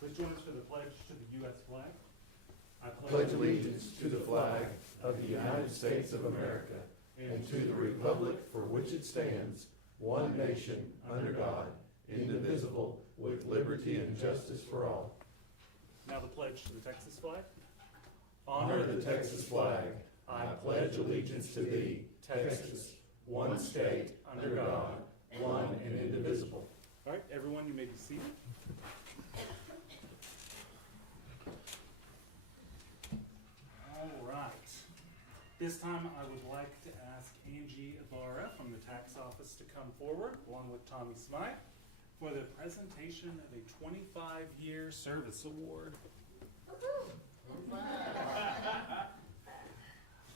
Please join us for the pledge to the U.S. flag. I Pledge allegiance to the flag of the United States of America and to the republic for which it stands, one nation, under God, indivisible, with liberty and justice for all. Now the pledge to the Texas flag. Honor the Texas flag. I pledge allegiance to thee, Texas, one state, under God, one and indivisible. All right, everyone, you may be seated. All right. This time I would like to ask Angie Ibarra from the tax office to come forward, along with Tommy Smythe, for the presentation of a 25-year service award.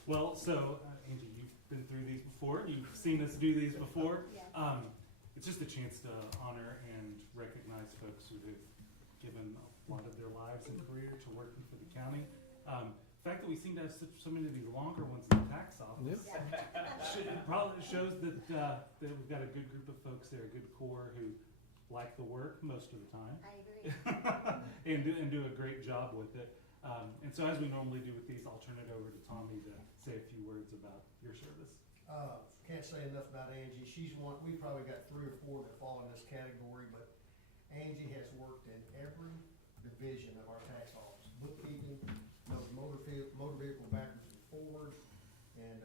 Well, so Angie, you've been through these before. You've seen us do these before. Yeah. It's just a chance to honor and recognize folks who have given a lot of their lives and career to working for the county. The fact that we seem to have so many of these longer ones in the tax office probably shows that we've got a good group of folks there, a good core who like the work most of the time. I agree. and do a great job with it. And so as we normally do with these, I'll turn it over to Tommy to say a few words about your service. Can't say enough about Angie. She's one, we probably got 3 or 4 that fall in this category, but Angie has worked in every division of our tax office. Bookkeeping, knows motor vehicle backwards and forwards, and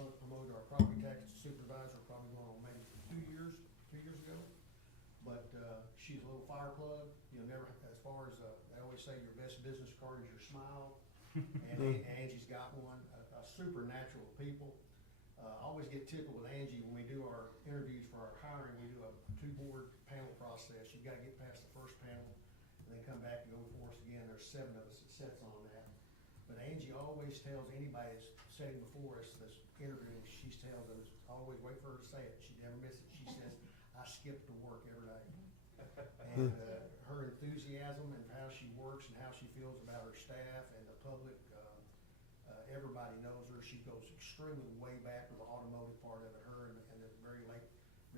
was promoted to our property tax supervisor probably going on maybe 2 years ago. But she's a little fire plug. You'll never, as far as I always say, your best business card is your smile, and Angie's got one. A supernatural people. I always get tickled with Angie when we do our interviews for our hiring. We do a 2-board panel process. You've got to get past the first panel and then come back and go before us again. There's 7 of us that sits on that. But Angie always tells anybody that's sitting before us that's interviewing, she tells them, always wait for her to say it. She never misses it. She says, I skip to work every day. And her enthusiasm and how she works and how she feels about her staff and the public, everybody knows her. She goes extremely way back with the automotive part of it. Her and the very late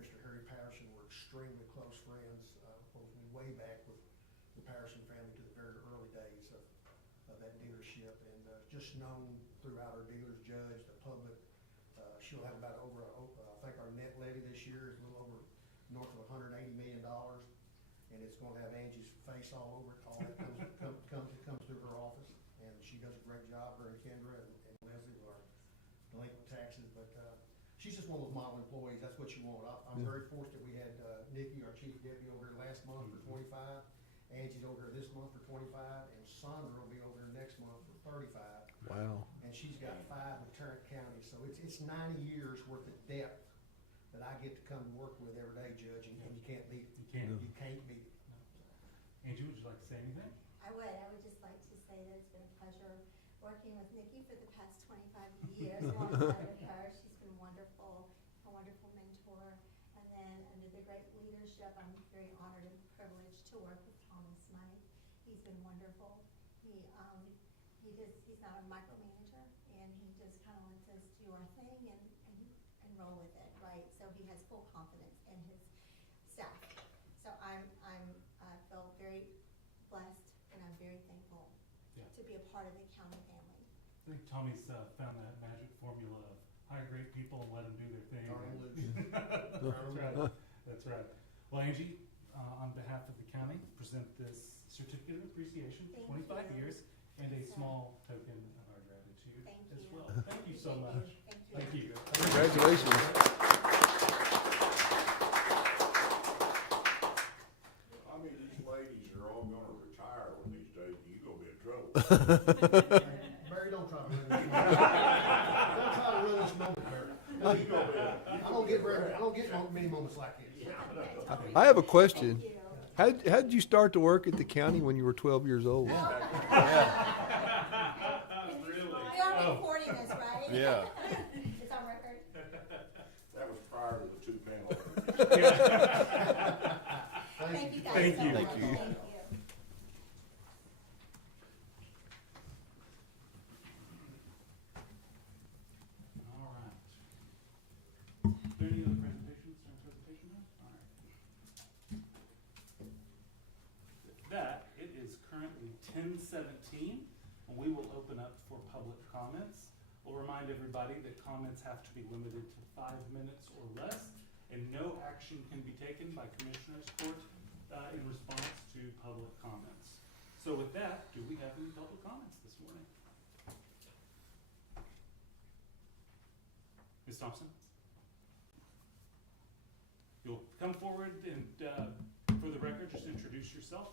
Mr. Harry Patterson were extremely close friends, way back with the Patterson family to the very early days of that dealership, and just known throughout our dealers, judge, the public. She'll have about I think our net levy this year is a little over north of $180 million, and it's going to have Angie's face all over it. All that comes through her office, and she does a great job. Her and Kendra and Leslie with our delinquent taxes, but she's just one of those model employees. That's what you want. I'm very fortunate we had Nikki, our chief deputy, over here last month for 25. Angie's over here this month for 25, and Sandra will be over here next month for 35. Wow. And she's got 5 with Tarrant County, so it's 90 years worth of depth that I get to come to work with every day, Judge, and you can't beat it. You can't. You can't beat it. Angie, would you like to say anything? I would just like to say that it's been a pleasure working with Nikki for the past 25 years alongside with her. She's been wonderful, a wonderful mentor. And then under the great leadership, I'm very honored and privileged to work with Tommy Smythe. He's been wonderful. He's not a micromanager, and he just kind of lets us do our thing and roll with it, right? So he has full confidence in his staff. So I feel very blessed, and I'm very thankful to be a part of the county family. I think Tommy's found that magic formula of hire great people and let them do their thing. That's right. That's right. Well, Angie, on behalf of the county, present this certificate of appreciation for 25 years and a small token of our gratitude as well. Thank you so much. Thank you. Congratulations. I mean, these ladies are all gonna retire one of these days, and you gonna be in trouble. Barry, don't try to ruin this moment. Don't try to ruin this moment, Barry. I don't get many moments like this. I have a question. Thank you. How did you start to work at the county when you were 12 years old? Really? We are recording this, right? Yeah. It's on record. That was prior to the 2 panel. Thank you guys Thank so you. much. Thank you. Thank you. All right. Is there any other presentations? All right. comments. We'll remind everybody that comments have to be limited to 5 minutes or less, and no action can be taken by Commissioners Court in response to public comments. So with that, do we have any public comments this morning? Ms. Thompson? You'll come forward and, for the record, just introduce yourself.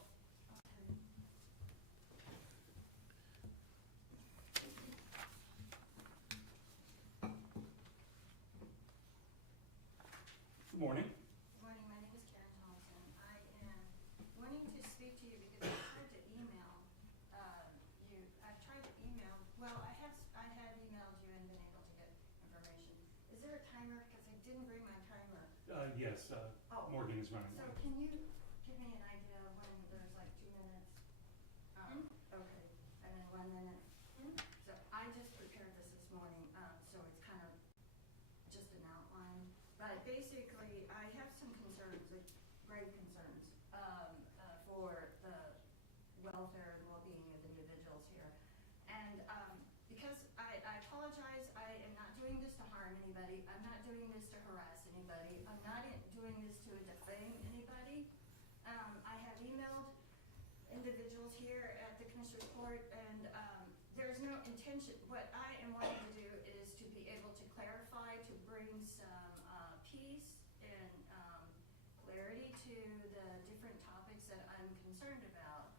Good morning. Good morning, my name is Karen Thompson. I am wanting to speak to you because I've tried to email you. I've tried to email, well, I had emailed you and been able to get information. Is there a timer? Because I didn't bring my timer. Yes, Oh. Morgan is running So one. can you give me an idea of when there's like 2 minutes? Okay, and then 1 minute. So I just prepared this morning, so it's kind of just an outline. But basically, I have some concerns, like grave concerns, for the welfare and well-being of individuals here. And because I apologize, I am not doing this to harm anybody. I'm not doing this to harass anybody. I'm not doing this to defame anybody. I have emailed individuals here at the Commissioner's Court, and there's no intention. What I am wanting to do is to be able to clarify, to bring some peace and clarity to the different topics that I'm concerned about.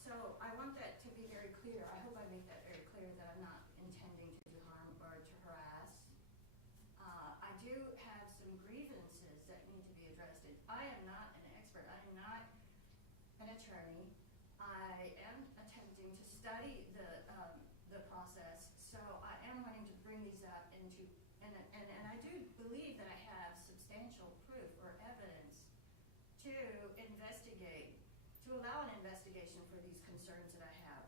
So I want that to be very clear. I hope I make that very clear that I'm not intending to do harm or to harass. I do have some grievances that need to be addressed. I am not an expert. I am not an attorney. I am attempting to study the process, so I am wanting to bring these up into, and I do believe that I have substantial proof or evidence to investigate, to allow an investigation for these concerns that I have.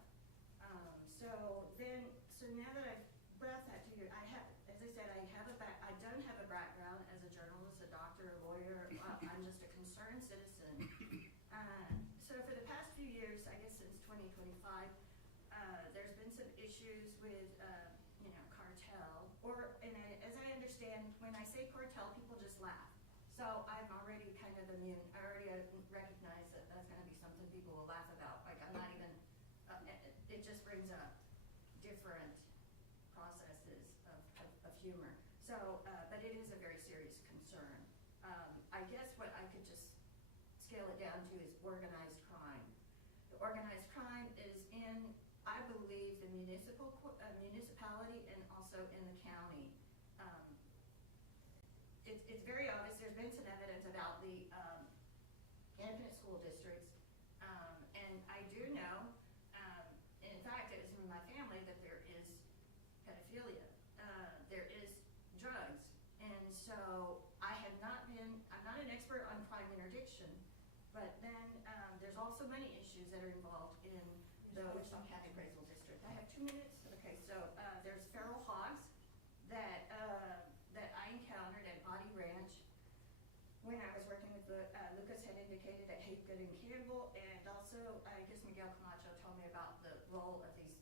So now that I've brought that to you, I have, as I said, I don't have a background as a journalist, a doctor, a lawyer. I'm just a concerned citizen. So for the past few years, I guess since 2025, there's been some issues with, cartel. As I understand, when I say cartel, people just laugh. So I'm already kind of immune. I already recognize that that's going to be something people will laugh about. Like I'm not even, it just brings up different processes of humor. So, but it is a very serious concern. I guess what I could just scale it down to is organized crime. The organized crime is in, I believe, the municipality and also in the county. It's very obvious. There's been some evidence about the independent school districts, and I do know, in fact, it was in my family that there is pedophilia. There is drugs, and so I'm not an expert on crime interdiction, but then there's also many issues that are involved in the Wichita County Appraisal District. I have 2 minutes. Okay, so there's feral hogs that I encountered at Body Ranch when I was working with Lucas had indicated at Hapegood and Campbell, and also I guess Miguel Camacho told me about the role of these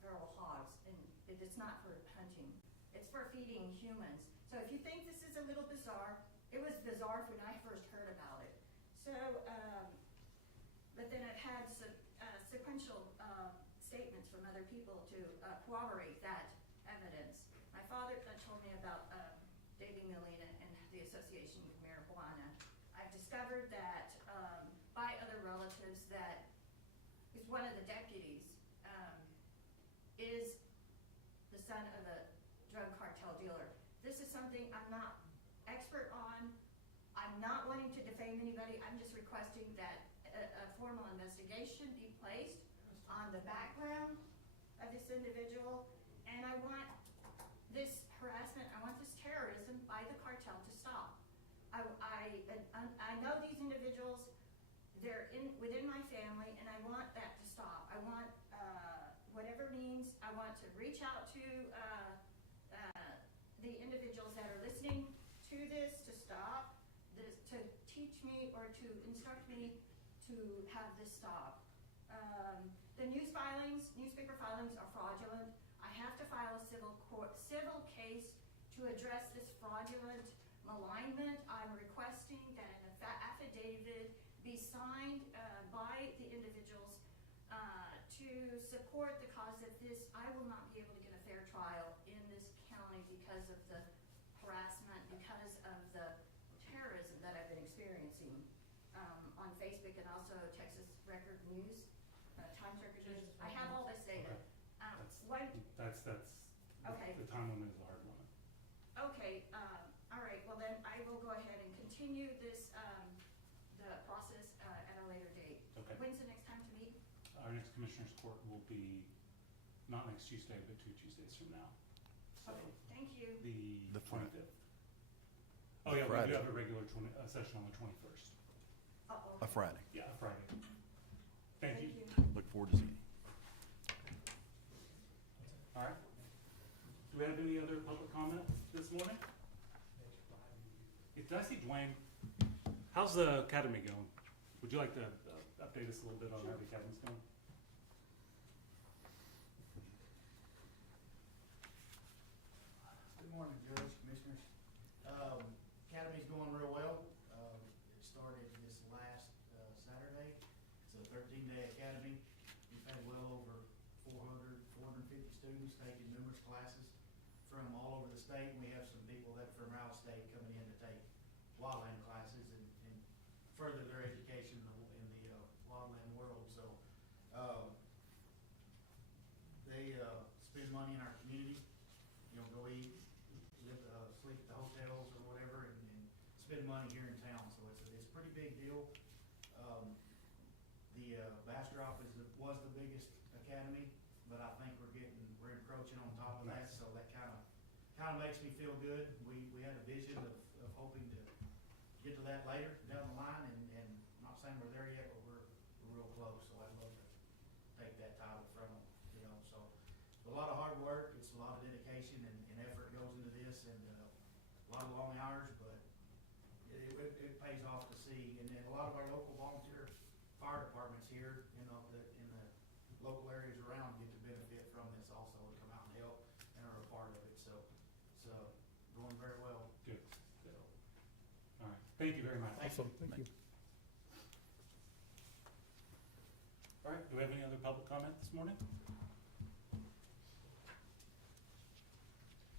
feral hogs, and it's not for hunting, it's for feeding humans. So if you think this is a little bizarre, it was bizarre when I first heard about it. So, but then I've had some sequential statements from other people to corroborate that evidence. My father told me about dating Melina and the association with marijuana. I've discovered that by other relatives that is one of the deputies is the son of a drug cartel dealer. This is something I'm not expert on. I'm not wanting to defame anybody. I'm just requesting that a formal investigation be placed on the background of this individual, and I want this harassment, I want this terrorism by the cartel to stop. I know these individuals, they're within my family, and I want that to stop. I want whatever means, I want to reach out to the individuals that are listening to this to stop this, to teach me or to instruct me to have this stop. the newspaper filings are fraudulent. I have to file a civil case to address this fraudulent malignment. I'm requesting that an affidavit be signed by the individuals to support the cause of this. I will not be able to get a fair trial in this county because of the harassment, because of the terrorism that I've been experiencing on Facebook and also Texas Record News, Times Record News. I have all this data. When, That's, Okay. the time limit is a hard one. okay, all right, well then I will go ahead and continue this, the process at a later date. Okay. When's the next time to meet? Our next commissioners court will be not next Tuesday, but 2 Tuesdays from now. So Okay, thank you. the The Friday. 25th. Oh yeah, we Friday. do have a regular session on the 21st. Uh-oh. A Friday. Yeah, a Friday. Thank you. Look forward to seeing you. All right. Do we have any other public comment this morning? Did I see Dwayne? How's the academy going? Would you like to update us a little bit on how the academy's going? Good morning, Judge, Commissioners. Academy's going real well. It started this last Saturday. It's a 13-day academy. We've had well over 450 students taking numerous classes from all over the state. We have some people that from out of state coming in to take wildland classes and further their education in the wildland world. So they spend money in our community, go eat, sleep at the hotels or whatever, and spend money here in town. So it's a pretty big deal. The Bastrop was the biggest academy, but I think we're encroaching on top of that, so that kind of makes me feel good. We had a vision of hoping to get to that later down the line, and not saying we're there yet, but we're real close. So I'd love to take that title from them. So it's a lot of hard work. It's a lot of dedication and effort goes into this, and a lot of long hours, but it pays off to see. And then a lot of our local volunteer fire departments here, in the local areas around, get to benefit from this also, and come out and help and are a part of it. So it's going very well. Good. All right. Thank you very much. Thank you. Thank you. All right. Do we have any other public comment this morning?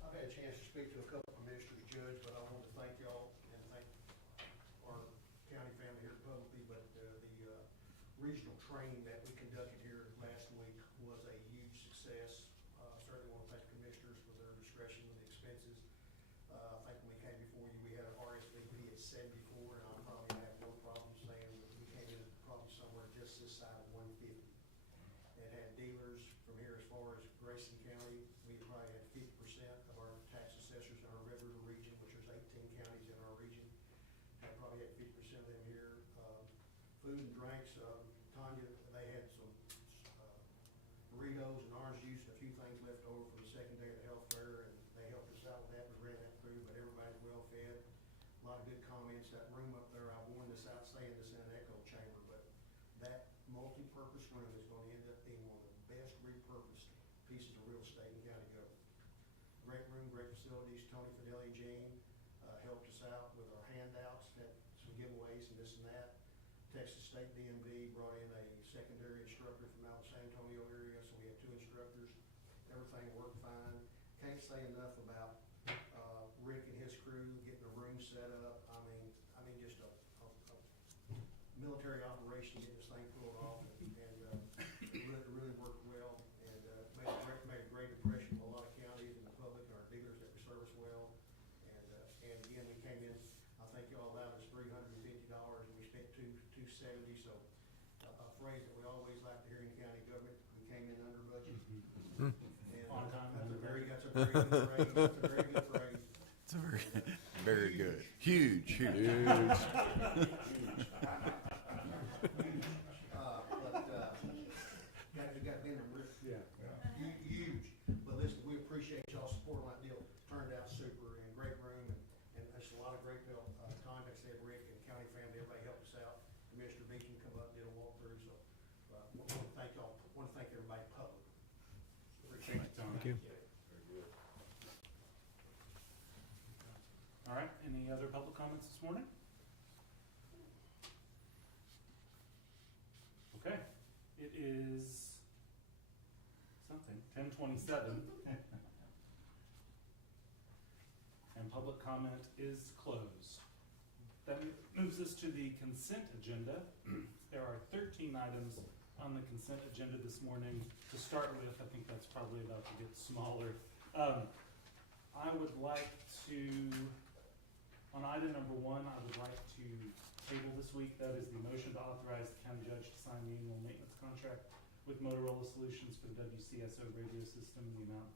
I've had a chance to speak to a couple of commissioners, Judge, but I want to thank y'all and thank our county family here publicly, but the regional training that we conducted here last week was a huge success. Certainly want to thank the commissioners for their discretion with the expenses. I think when we came before you, we had an RSVP at 74, and I probably have no problem saying that we came in probably somewhere just this side of 150. It had dealers from here as far as Grayson County. We probably had 50% of our tax assessors in our Red River region, which there's 18 counties in our region. I probably had 50% of them here. Food and drinks, Tanya, they had some burritos and orange juice and a few things left over from the second day of the health fair, and they helped us out with that. We ran that through, but everybody's well fed. A lot of good comments. That room up there, I've worn this out saying this in an echo chamber, but that multi-purpose room is going to end up being one of the best repurposed pieces of real estate in county government. Great room, great facilities. Tony, Fidelli, and Jane helped us out with our handouts, had some giveaways and this and that. Texas State DMV brought in a secondary instructor from out of the San Antonio area, so we had 2 instructors. Everything worked fine. Can't say enough about Rick and his crew getting the room set up. I mean, just a military operation getting this thing pulled off, and really worked well, and made a great impression on a lot of counties and the public and our dealers that we service well. And again, we came in, I think y'all allowed us $350, and we spent $270. So a phrase that we always like to hear in county government, we came in under budget. And On time, that's under a very budget. good phrase. That's a very good phrase. It's a very good. Huge. Got been a real Yeah. huge. But listen, we appreciate y'all supporting that deal. Turned out super, and great room, and there's a lot of great help. Tom, like I said, Rick and county family, everybody helped us out. Commissioner Beecham come up and did a walkthrough, so want to thank y'all. Want to All right, any other public comments this morning? Okay, it is something, 10:27. And public comment is closed. That moves us to the consent agenda. There are 13 items on the consent agenda this morning. To start with, I think that's probably about to get smaller. I would like to, on item number 1, I would like to table this week. That is the motion to authorize the county judge to sign the annual maintenance contract with Motorola Solutions for the WCSO radio system in the amount of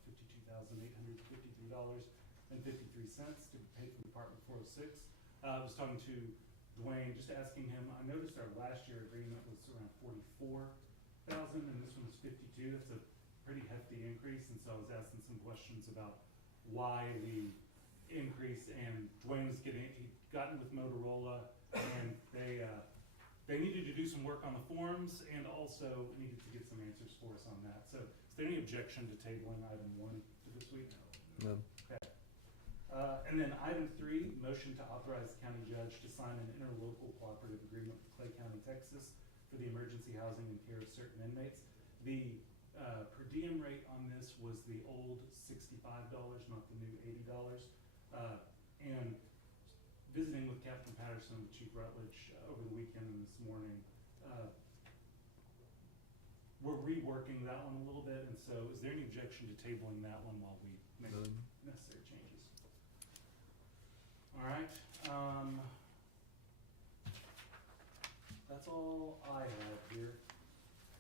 $52,853.53 to be paid from Department 406. I was talking to Dwayne, just asking him, I noticed our last year agreement was around $44,000 and this one's $52,000. That's a pretty hefty increase, and so I was asking some questions about why the increase, and Dwayne was he'd gotten with Motorola, and they needed to do some work on the forms and also needed to get some answers for us on that. So is there any objection to tabling item 1 to this week? No. Okay. And then item 3, motion to authorize the county judge to sign an interlocal cooperative agreement with Clay County, Texas for the emergency housing and care of certain inmates. The per diem rate on this was the old $65, not the new $80. And visiting with Captain Patterson and Chief Rutledge over the weekend and this morning, we're reworking that one a little bit, and so is there any objection to tabling that one while we make necessary changes? All right, that's all I have here.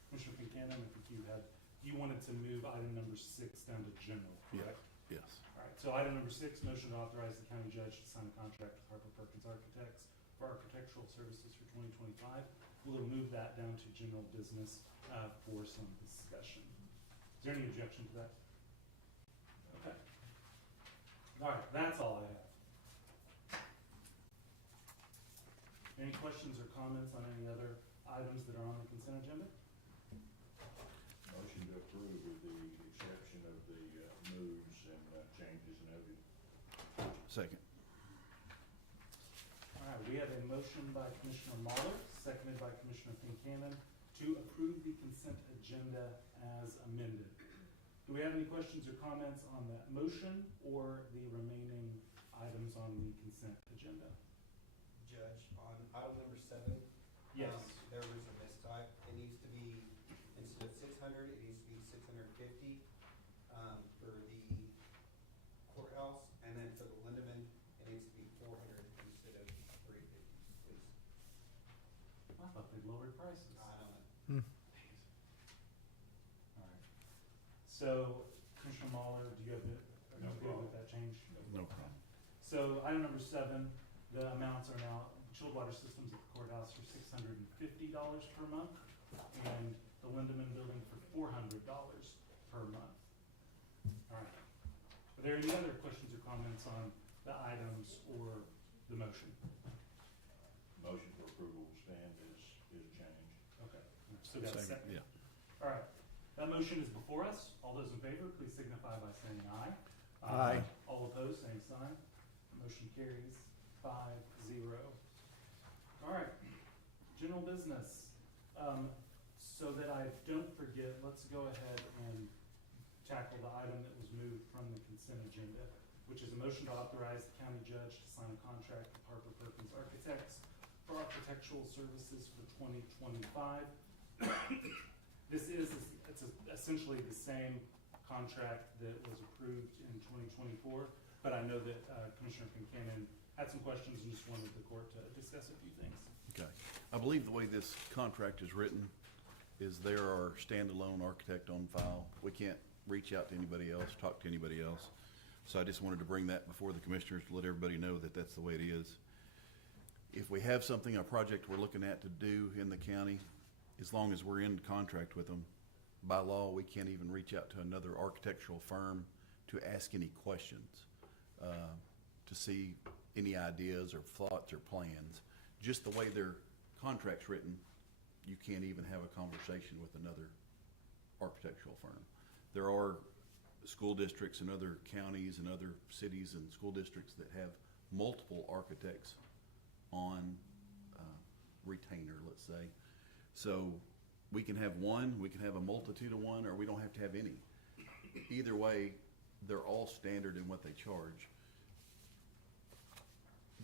Commissioner Buchanan, I think you wanted to move item number 6 down to general, correct? Yes. All right, so item number 6, motion to authorize the county judge to sign a contract with Harper Perkins Architects for architectural services for 2025. We'll move that down to general business for some discussion. Is there any objection to that? Okay. All right, that's all I have. Any questions or comments on any other items that are on the consent agenda? Motion to approve with the exception of the moves and changes noted. Second. All right, we have a motion by Commissioner Mahler, seconded by Commissioner Buchanan, to approve the consent agenda as amended. Do we have any questions or comments on that motion or the remaining items on the consent agenda? Judge, on item number 7. Yes. There was a mistype. It needs to be, instead of 600, it needs to be 650 for the courthouse, and then for the Lindemann, it needs to be 400 instead of 350, please. I thought they'd lowered prices. I don't know. All right. So, Commissioner Mahler, do you have are you No okay problem. with that change? No problem. So, item number 7, the amounts are now, chilled water systems at the courthouse are $650 per month, and the Lindemann building for $400 per month. All right. Are there any other questions or comments on the items or the motion? Motion for approval will stand as changed. Okay. So got a second? Yeah. All right. That motion is before us. All those in favor, please signify by saying aye. Aye. All opposed, same sign. Motion carries 5-0. All right, general business. So that I don't forget, let's go ahead and tackle the item that was moved from the consent agenda, which is a motion to authorize the county judge to sign a contract with Harper Perkins Architects for architectural services for 2025. This is, essentially the same contract that was approved in 2024, but I know that Commissioner Buchanan had some questions and just wanted the court to discuss a few things. Okay. I believe the way this contract is written is there are standalone architect on file. We can't reach out to anybody else, talk to anybody else. So I just wanted to bring that before the commissioners to let everybody know that that's the way it is. If we have something, a project we're looking at to do in the county, as long as we're in contract with them, by law, we can't even reach out to another architectural firm to ask any questions, to see any ideas or thoughts or plans. Just the way their contract's written, you can't even have a conversation with another architectural firm. There are school districts and other counties and other cities and school districts that have multiple architects on retainer, let's say. So we can have one, we can have a multitude of one, or we don't have to have any. Either way, they're all standard in what they charge.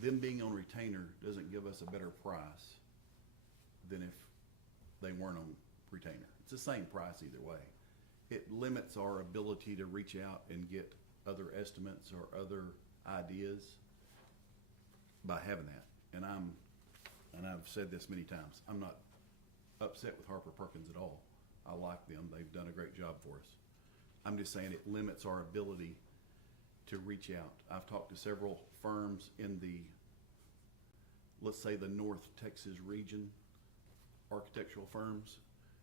Them being on retainer doesn't give us a better price than if they weren't on retainer. It's the same price either way. It limits our ability to reach out and get other estimates or other ideas by having that. And I've said this many times, I'm not upset with Harper Perkins at all. I like them. They've done a great job for us. I'm just saying it limits our ability to reach out. I've talked to several firms in the, let's say, the North Texas region, architectural firms,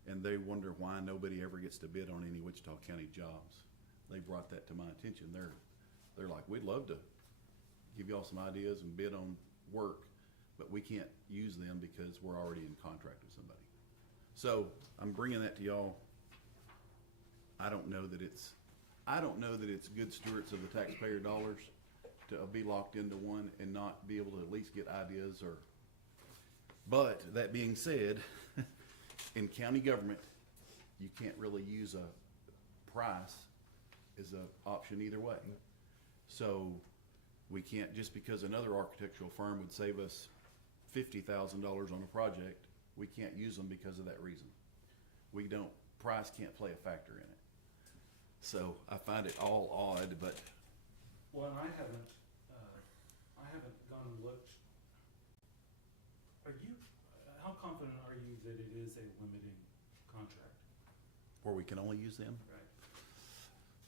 and they wonder why nobody ever gets to bid on any Wichita County jobs. They brought that to my attention. They're like, we'd love to give y'all some ideas and bid on work, but we can't use them because we're already in contract with somebody. So I'm bringing that to y'all. I don't know that it's good stewards of the taxpayer dollars to be locked into one and not be able to at least get ideas or. But that being said, in county government, you can't really use a price as an option either way. So we can't, just because another architectural firm would save us $50,000 on a project, we can't use them because of that reason. Price can't play a factor in it. So I find it all odd, but. Well, and I haven't gone and looked. How confident are you that it is a limiting contract? Where we can only use them? Right.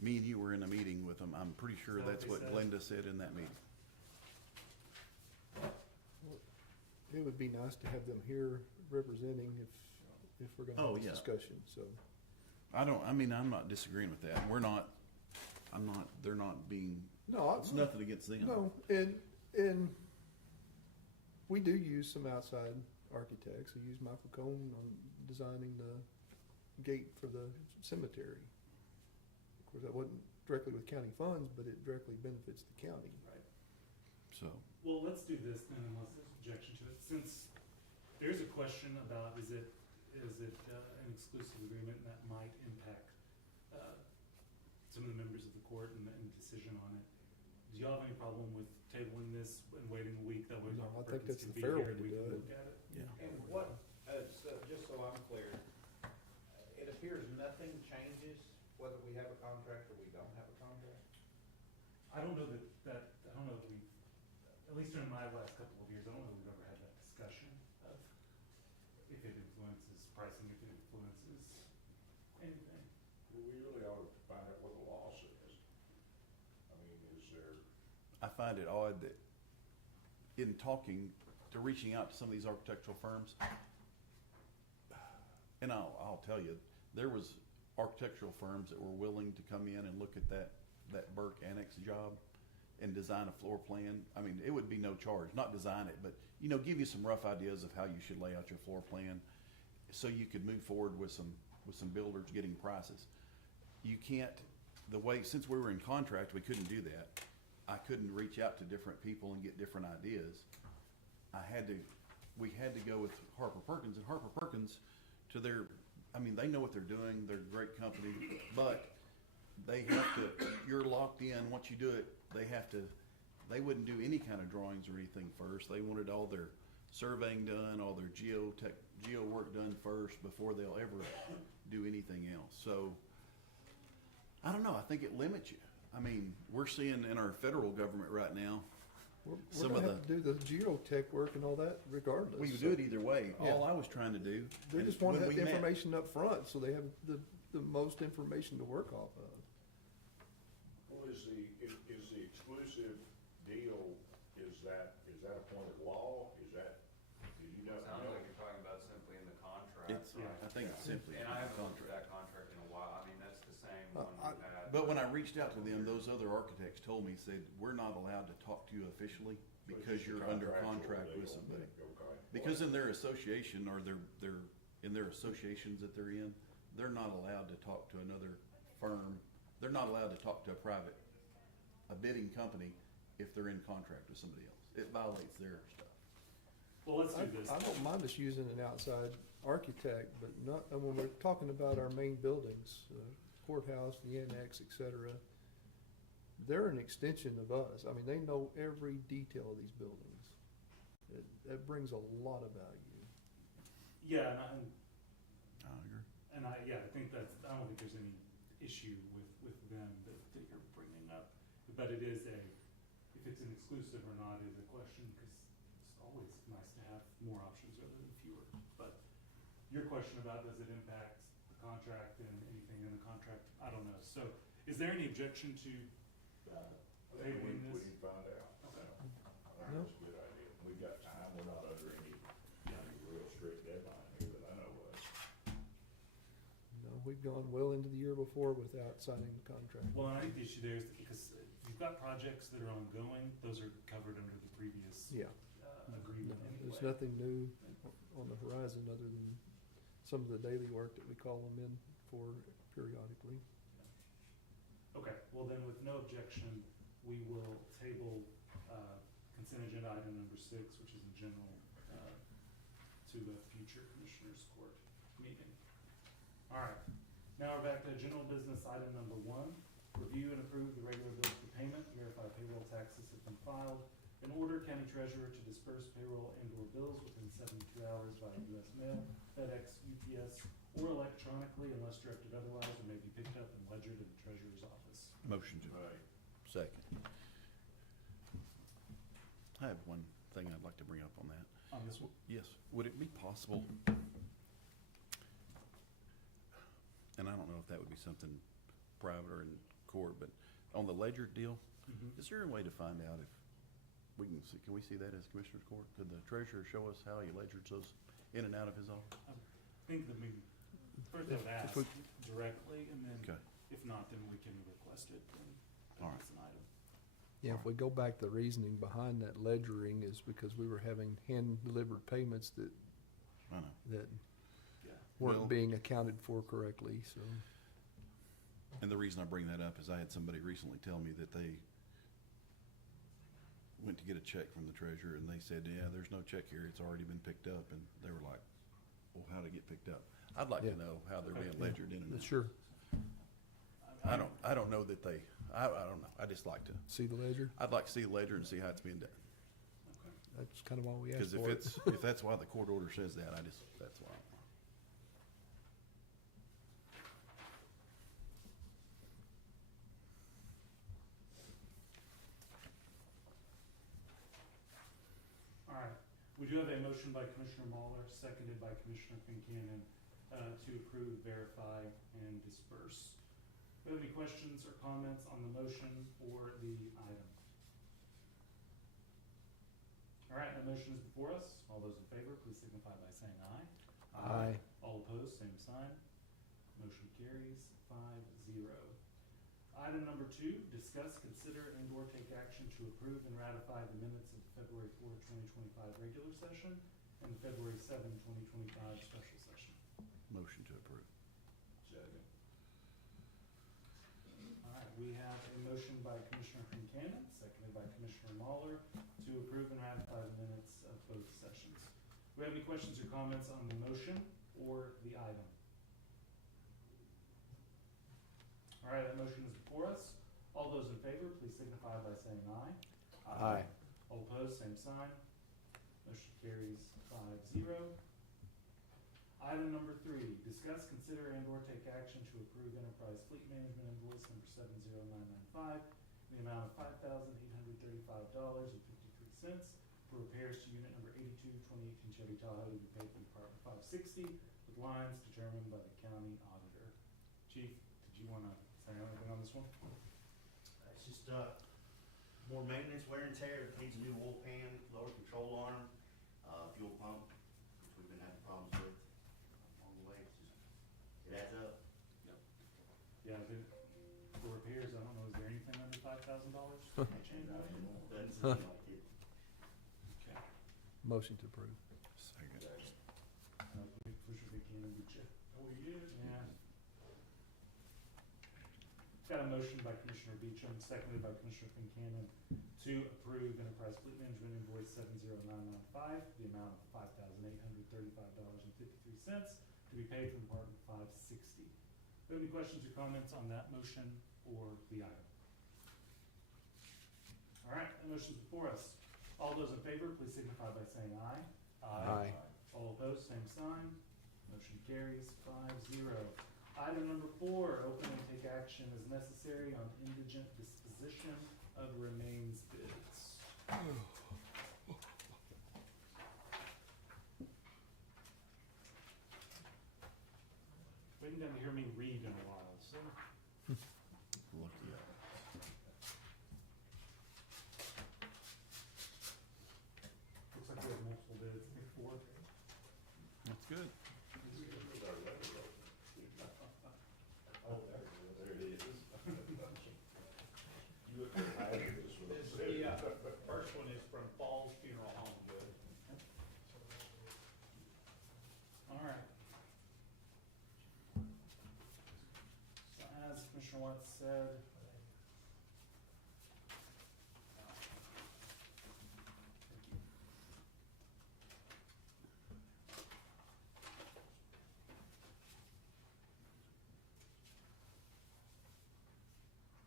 Me and you were in a meeting with them. I'm pretty sure Is that that's what what they said? Glenda said in that meeting. It would be nice to have them here representing if we're gonna Oh, have yeah. this discussion, so. I'm not disagreeing with that. They're not being, No, it's nothing against them. No, and we do use some outside architects. We use Michael Cohn on designing the gate for the cemetery. Of course, that wasn't directly with county funds, but it directly benefits the county. Right. So, Well, let's do this then, unless there's objection to it. Since there's a question about is it an exclusive agreement that might impact some of the members of the court and decision on it. Do y'all have any problem with tabling this and waiting a week? That way No, I think Perkins that's can the be fair here way and to we do can it. look at it. yeah. And what, just so I'm clear, it appears nothing changes whether we have a contract or we don't have a contract? I don't know that we've, at least during my last couple of years, I don't know that we've ever had that discussion of if it influences pricing, if it influences anything. Well, we really ought to find out what the law says. I mean, is there, I find it odd that in talking to reaching out to some of these architectural firms, and I'll tell you, there was architectural firms that were willing to come in and look at that Burke Annex job and design a floor plan. I mean, it would be no charge, not design it, but, give you some rough ideas of how you should lay out your floor plan so you could move forward with some builders getting prices. You can't, since we were in contract, we couldn't do that. I couldn't reach out to different people and get different ideas. We had to go with Harper Perkins, and Harper Perkins, they know what they're doing, they're a great company, but they have to, you're locked in, once you do it, they wouldn't do any kind of drawings or anything first. They wanted all their surveying done, all their geo work done first before they'll ever do anything else. So, I don't know, I think it limits you. I mean, we're seeing in our federal government right now, We're some gonna of have to do the geotech work and all that regardless. we would so do it either way. Yeah. All I was trying to do. They and just wanna when have we the met- information up front, so they have the most information to work off of. well, is the exclusive deal, is that a point of law? Is that, do you know? Sounds like you're talking about simply in the contract. It's, I think it's simply And a I haven't looked contract. at that contract in a while. I mean, that's the same one I- we had. But when I reached out to them, those other architects told me, said, we're not allowed to talk to you officially because you're under contract with somebody. Okay. Because in their association or in their associations that they're in, they're not allowed to talk to another firm. They're not allowed to talk to a bidding company if they're in contract with somebody else. It violates their stuff. Well, let's do I this. I don't mind us using an outside architect, but not, when we're talking about our main buildings, courthouse, the annex, et cetera, they're an extension of us. I mean, they know every detail of these buildings. That brings a lot of value. Yeah, I agree. I think that's, I don't think there's any issue with them that you're bringing up. But it is if it's an exclusive or not is a question, because it's always nice to have more options rather than fewer. But your question about does it impact the contract and anything in the contract, I don't know. So is there any objection to I think tabling we this? can find out. Okay. I think that's a good idea. We've got time, we're not under any real strict deadline here that I know of. No, we've gone well into the year before without signing the contract. Well, and I think the issue there is that because if you've got projects that are ongoing, those are covered under the previous Yeah, agreement anyway. there's nothing new on the horizon other than some of the daily work that we call them in for periodically. Okay, well then with no objection, we will table consent agenda item number 6, which is in general, to a future commissioners court meeting. All right, now we're back to general business item number 1. Review and approve the regular bills for payment, verify payroll taxes have been filed. In order, county treasurer to disperse payroll and/or bills within 72 hours via U.S. mail, FedEx, UPS, or electronically unless directed otherwise, or may be picked up and ledgered in the treasurer's office. Motion to. Right. Second. I have one thing I'd like to bring up on that. On this one? Yes, would it be possible, and I don't know if that would be something private or in court, but on the ledger deal, is there a way to find out if we can we see that as commissioner's court? Could the treasurer show us how he ledgered those in and out of his office? I think that maybe first I would ask directly, and then Okay. if not, then we can request it and All right. it's an item. Yeah, if we go back, the reasoning behind that ledgering is because we were having hand-delivered payments that I know. Yeah. Well- weren't being accounted for correctly, so. And the reason I bring that up is I had somebody recently tell me that they went to get a check from the treasurer and they said, yeah, there's no check here, it's already been picked up, and they were like, well, how'd it get picked up? I'd like Yeah. to know how they're being Okay. ledgered in and out. Sure. I don't know that they, I don't know, I just like to, See the ledger? I'd like to see the ledger and see how it's being done. Okay. That's kind of all we asked Cause if for. it's, if that's why the court order says that, that's why. All right, we do have a motion by Commissioner Mueller, seconded by Commissioner Kincannon, to approve, verify, and disperse. Do you have any questions or comments on the motion or the item? All right, the motion is before us. All those in favor, please signify by saying aye. Aye. All opposed, same sign. Motion carries 5-0. Item number 2, discuss, consider, and/or take action to approve and ratify the minutes of the February 4, 2025 regular session and the February 7, 2025 special session. Motion to approve. Second. All right, we have a motion by Commissioner Kincannon, seconded by Commissioner Mueller, to approve and ratify the minutes of both sessions. Do we have any questions or comments on the motion or the item? All right, that motion is before us. All those in favor, please signify by saying aye. Aye. All opposed, same sign. Motion carries 5-0. Item number 3, discuss, consider, and/or take action to approve enterprise fleet management invoice number 70995 in the amount of $5,835.53 for repairs to unit number 82, 2018 Chevy Tahoe to be paid from Department 560 with lines determined by the county auditor. Chief, did you want to say anything on this one? It's just, more maintenance, wear and tear, needs a new oil pan, lower control arm, fuel pump, which we've been having problems with along the way. It's just, it adds up. Yeah, for repairs, I don't know, is there anything under $5,000? Can't change that anymore. Doesn't seem like it. Okay. Motion to approve. Second. Commissioner Kincannon, did you? Oh, yeah. Yeah. Got a motion by Commissioner Beecham, seconded by Commissioner Kincannon, to approve Enterprise Fleet Management invoice 70995, the amount of $5,835.53 to be paid from Department 560. Do you have any questions or comments on that motion or the item? All right, the motion's before us. All those in favor, please signify by saying aye. Aye. All opposed, same sign. Motion carries 5-0. Item number 4, open and take action as necessary on indigent disposition of remains bids. Waiting down to hear me read in a while, so. Lucky. Looks like we have multiple bids, I think 4. That's good. Oh, there it is. You look tired, this one. The first one is from Falls Funeral Home, good. All right. So as Commissioner Watts said,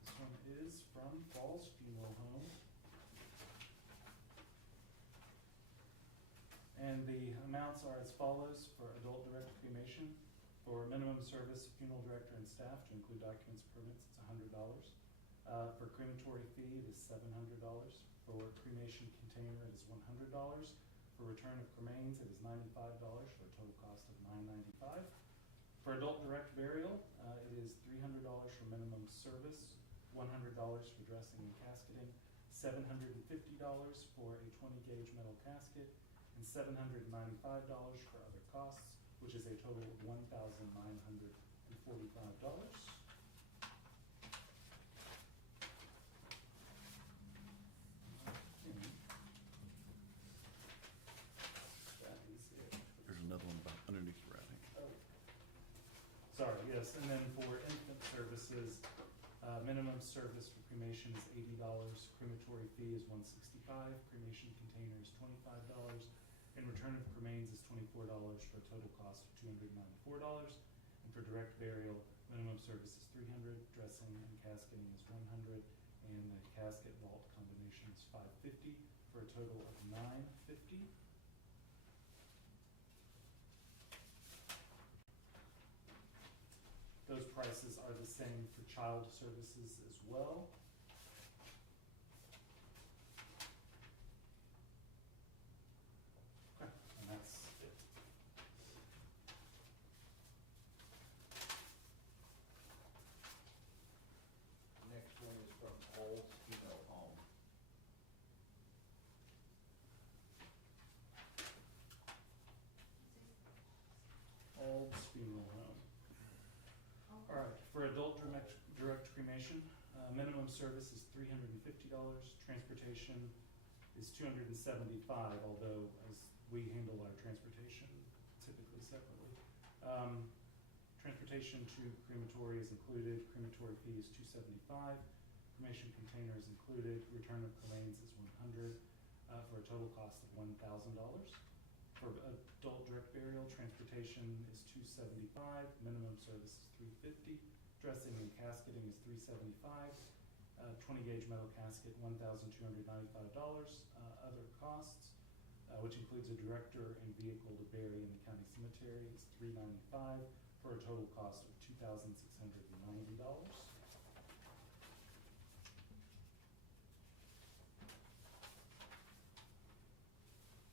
this one is from Falls Funeral Home. And the amounts are as follows: for adult direct cremation, for minimum service funeral director and staff to include documents, permits, it's $100. For crematory fee, it is $700. For cremation container, it is $100. For return of cremains, it is $95 for a total cost of $995. For adult direct burial, it is $300 for minimum service, $100 for dressing and casketing, $750 for a 20-gauge metal casket, and $795 for other costs, which is a total of $1,945. That is it. There's another one about underneath the writing. Sorry, yes, and then for infant services, minimum service for cremation is $80, crematory fee is $165, cremation container is $25, and return of cremains is $24 for a total cost of $294. And for direct burial, minimum service is $300, dressing and casketing is $100, and the casket vault combination is $550 for a total of $950. Those prices are the same for child services as well. Okay, and that's it. Next one is from Falls Funeral Home. Ald's Funeral Home. All right, for adult direct cremation, minimum service is $350, transportation is $275, although as we handle our transportation typically separately. Transportation to crematory is included, crematory fee is $275, cremation container is included, return of cremains is $100, for a total cost of $1,000. For adult direct burial, transportation is $275, minimum service is $350, dressing and casketing is $375, 20-gauge metal casket $1,295, other costs, which includes a director and vehicle to bury in the county cemetery, is $395 for a total cost of $2,690.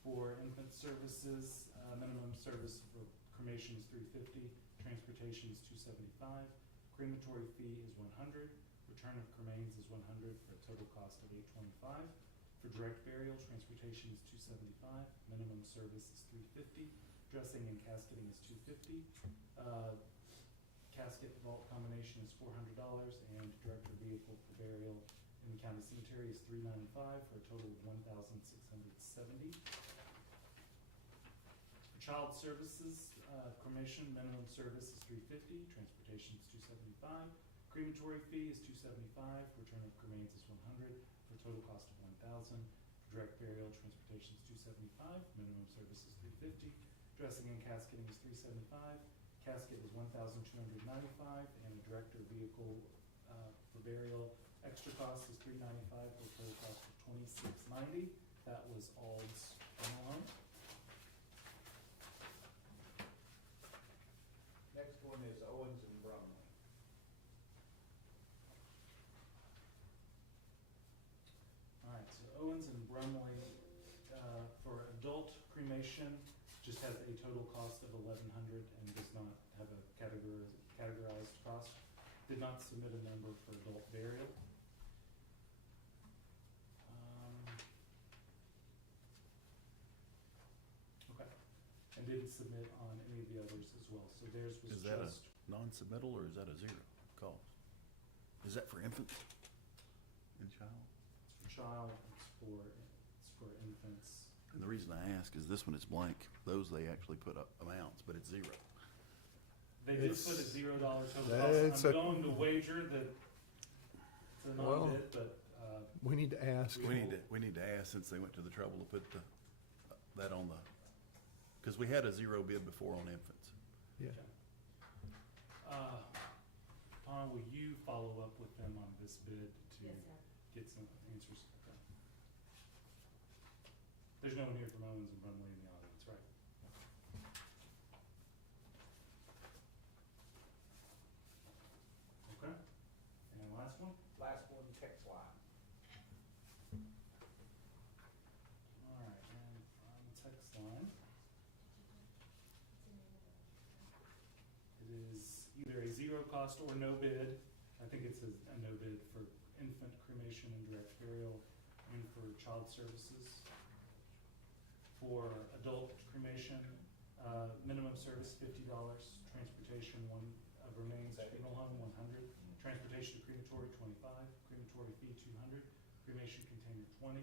For infant services, minimum service for cremation is $350, transportation is $275, crematory fee is $100, return of cremains is $100 for a total cost of $825. For direct burial, transportation is $275, minimum service is $350, dressing and casketing is $250, casket vault combination is $400, and director vehicle for burial in the county cemetery is $395 for a total of $1,670. For child services, cremation minimum service is $350, transportation is $275, Crematory fee is $275, return of cremains is $100, for a total cost of $1,000. Direct burial, transportation is $275, minimum service is $350, dressing and casketing is $375, casket is $1,295, and a director vehicle for burial, extra cost is $395, for a total cost of $2,690. That was Ald's funeral home. Next one is Owens and Brumley. All right, so Owens and Brumley, for adult cremation, just has a total cost of $1,100 and does not have a categorized cost. Did not submit a number for adult burial. Okay, and didn't submit on any of the others as well, so theirs was Is that a just, non-submittal or is that a zero cost? Is that for infants and child? it's for child, it's for infants. And the reason I ask is this one is blank. Those they actually put up amounts, but it's zero. They did It's- put a $0 total that's cost. I'm a- going to wager that it's a Well, non-bid, but, We need to ask. We need to ask, since they went to the trouble to put that on the, because we had a zero bid before on infants. Yeah. Paul, will you follow up with them on this bid to Yes, sir. get some answers? Okay. There's no one here from Owens and Brumley in the audience, right? Okay, and last one? Last one, text line. All right, and on the text line, it is either a zero cost or no bid. I think it's a no bid for infant cremation and direct burial and for child services. For adult cremation, minimum service $50, transportation of remains funeral home $100, transportation to crematory $25, crematory fee $200, cremation container $20,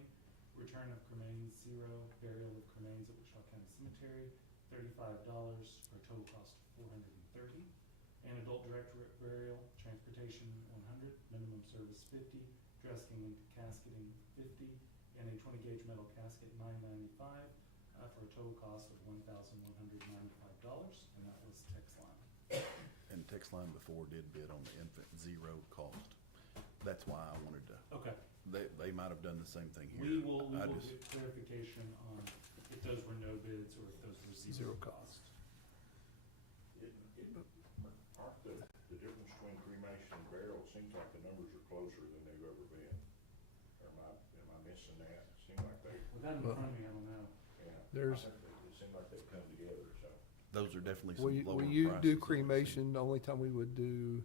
return of cremains $0, burial of cremains at Wichita County Cemetery $35, for a total cost of $430, and adult direct burial, transportation $100, minimum service $50, dressing and casketing $50, and a 20 gauge metal casket $995, for a total cost of $1,195, and that was text line. And text line before did bid on the infant, zero cost. That's why I wanted to, Okay, they might have done the same thing here. we will I just- get clarification on if those were no bids or if those were zero Zero cost. Aren't the difference between cremation and burial, it seems like the numbers are closer than they've ever been. Or am I missing that? It seems like they, With that in front of me, I don't know. yeah. There's- I think it seems like they've come together, so. Those are definitely some We lower prices. do that we've seen. cremation. The only time we would do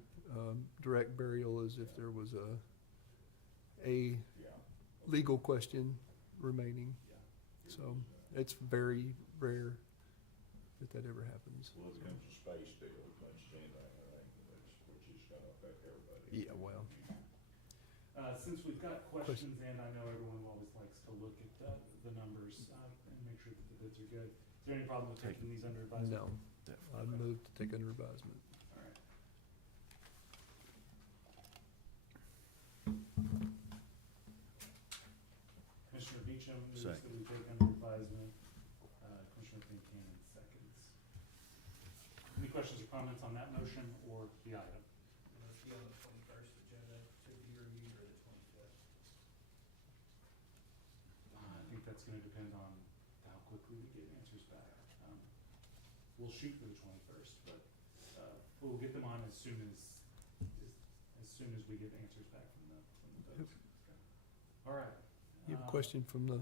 direct burial is if there was a Yeah. legal question remaining. Yeah. So it's very rare that ever happens. Well, it becomes a space deal as much as anything, I think, which is gonna affect everybody. Yeah, well, Since we've got questions, and I know everyone always likes to look at the numbers, and make sure that the bids are good. Is there any problem with taking these under advisement? no. Definitely. I'd move to take under advisement. All right. Commissioner Beecham moves that Second. we take under advisement. Commissioner Kincannon seconds. Any questions or comments on that motion or the item? Will it be on the 21st agenda to be reviewed or the 25th? I think that's gonna depend on how quickly we get answers back. We'll shoot for the 21st, but, we'll get them on as soon as we get answers back from the folks. All right. You have a question from the,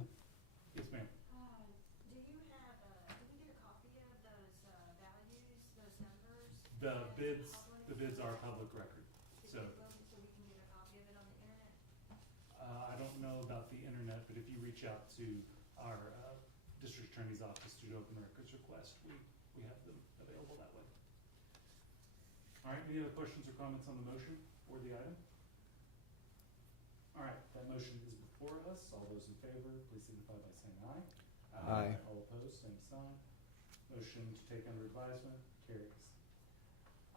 Yes, ma'am. Do you have, did we get a copy of those, values, those numbers? The bids, Public? the bids are public record, so, So we can get a copy of it on the internet? I don't know about the internet, but if you reach out to our, district attorney's office to open records request, we have them available that way. All right, any other questions or comments on the motion or the item? All right, that motion is before us. All those in favor, please signify by saying aye. Aye. All opposed, same sign. Motion to take under advisement carries.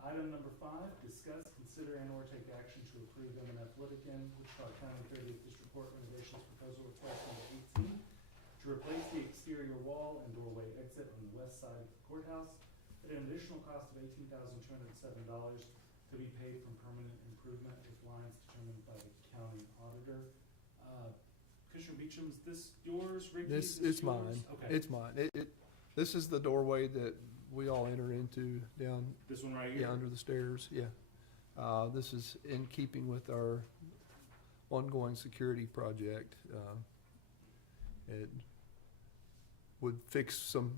Item number 5, discuss, consider and or take action to approve M&F Litigant, Wichita County 30th District Court renovations proposal request number 18 to replace the exterior wall and doorway exit on the west side of the courthouse at an additional cost of $18,207 to be paid from permanent improvement with lines determined by the county auditor. Commissioner Beecham, is this yours, Ricky? This, Is this it's yours? mine. Okay. It's mine. This is the doorway that we all enter into down, This one right here? yeah, under the stairs, yeah. This is in keeping with our ongoing security project. It would fix some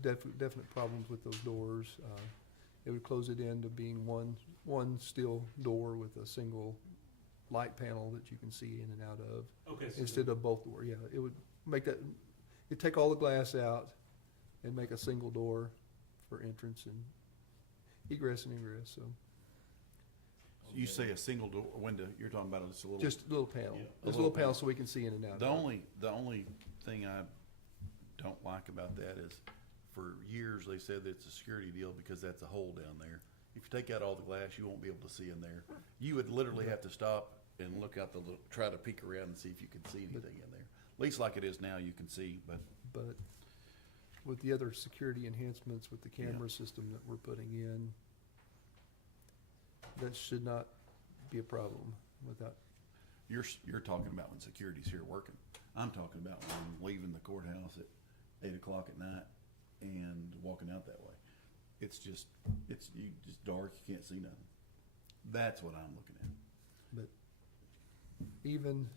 definite problems with those doors. It would close it in to being one steel door with a single light panel that you can see in and out of, Okay, so instead of both doors. Yeah, it would make that, it'd take all the glass out and make a single door for entrance and egress and ingress, so. You say a single door, window, you're talking about just a little. Just a little panel, Yeah. just a little panel so we can see in and out. The only thing I don't like about that is, for years, they said that it's a security deal because that's a hole down there. If you take out all the glass, you won't be able to see in there. You would literally have to stop and look out try to peek around and see if you can see anything in there. At least like it is now, you can see, but But with the other security enhancements with the camera system that we're putting in, that should not be a problem without, you're talking about when security's here working. I'm talking about when I'm leaving the courthouse at 8 o'clock at night and walking out that way. It's just dark, you can't see nothing. That's what I'm looking at. but even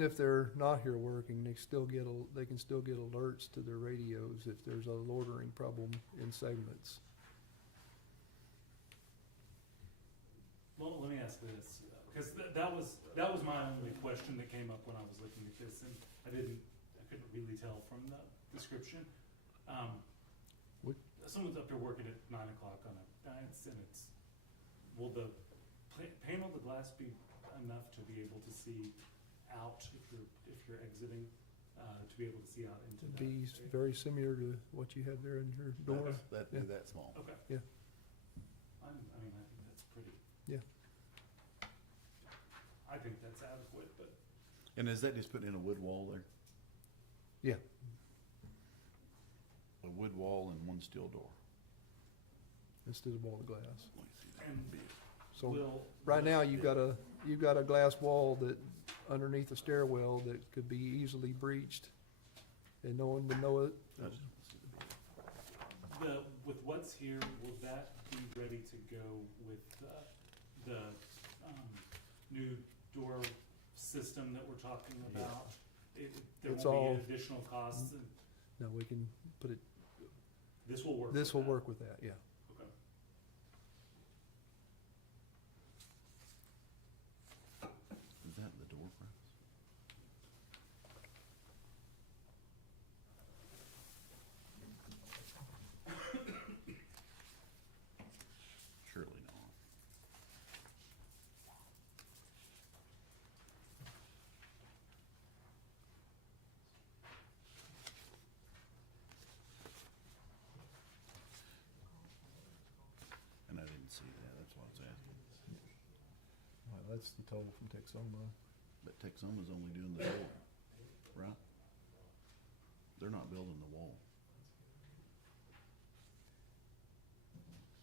if they're not here working, they can still get alerts to their radios if there's a loitering problem in segments. Well, let me ask this, because that was my only question that came up when I was looking at this, and I couldn't really tell from the description. What- Someone's up there working at 9 o'clock on a nights, and will the panel, the glass be enough to be able to see out if you're exiting, to be able to see out into It'd that be area? very similar to what you have there in your door. That'd be that small. Okay. Yeah. I think that's pretty. Yeah. I think that's adequate, but And is that just putting in a wood wall there? Yeah, A wood wall and one steel door? instead of all the glass. Let me see that. And So will. right now, you've got a glass wall that underneath a stairwell that could be easily breached, and no one would know it. With what's here, will that be ready to go with the new door system that we're talking about? There It's won't all- be additional costs, and No, we can put it, this will work. this with will that? work with that, yeah. Okay. Is that the door price? Surely not. And I didn't see that, that's why I was asking. Well, that's the total from Tacoma. But Taxoma's only doing the door, right? They're not building the wall.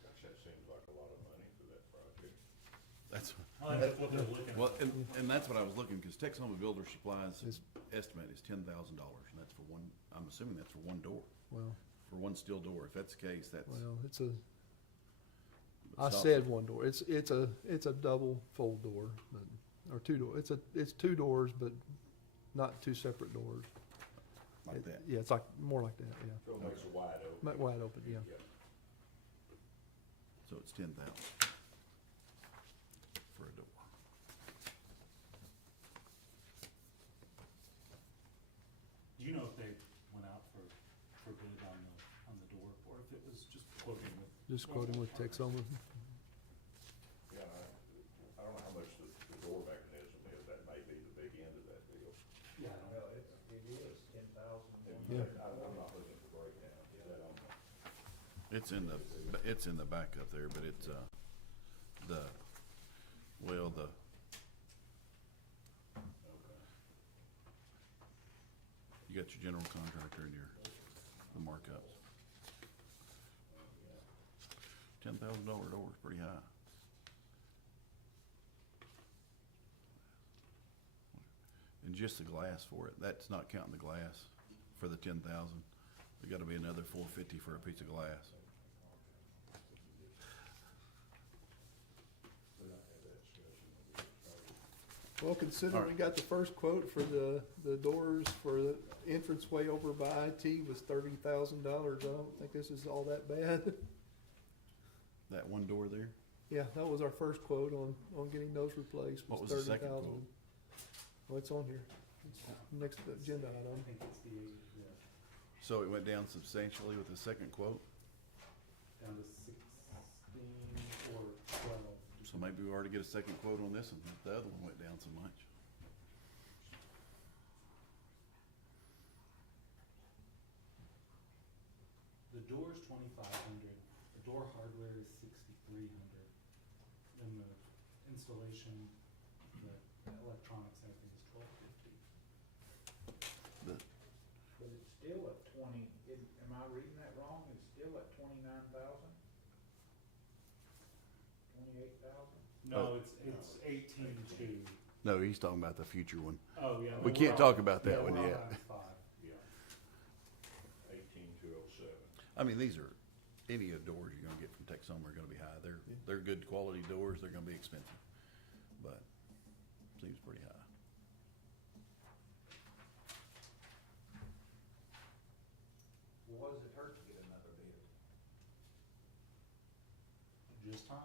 Gosh, that seems like a lot of money for that project. That's, Well, that's what they're looking well, at. and that's what I was looking, because Texoma Builder Supplies Is- estimate is $10,000, and that's for one, I'm assuming that's for one door, Well, for one steel door. If that's the case, that's. I said one door. It's a double fold door, or two door. It's two doors, but not two separate doors. Like that. Yeah, it's like, more like that, yeah. So it makes it wide open. Wide open, yeah. So it's 10,000 for a door. Do you know if they went out for bid on the door, or if it was just quoting with? Just quoting with Texoma. Yeah, I don't know how much the door mechanism is, that may be the big end of that deal. Yeah, I don't know. It is 10,000. Yeah. I'm not looking for breakdown, is that on? It's in the back up there, but it's, you got your general contractor and the markups. $10,000 door is pretty high. And just the glass for it, that's not counting the glass for the 10,000. We gotta be another $450 for a piece of glass. Well, considering we got the first quote for the doors for the entranceway over by IT was $30,000, I don't think this is all that bad. That one door there? Yeah, that was our first quote on getting those replaced, What was was the second 30,000. quote? Well, it's on here, it's next agenda I item. think it's the, yeah, So it went down substantially with the second quote? down to 16 or 12. So maybe we already get a second quote on this one, if the other one went down so much. The door's 2,500, the door hardware is 6,300, then the installation, the electronics, and everything is 1,250. But it's still at am I reading that wrong? It's still at 29,000? 28,000? No, it's 18.2. No, he's talking about the future one. Oh, yeah. We no, can't we're talk about that one we're on yet. times 5. Yeah. 18,207. I mean, these are, any of the doors you're gonna get from Tacoma are gonna be high. They're good quality doors, they're gonna be expensive, but seems pretty high. Well, what does it hurt to get another bid? Just time.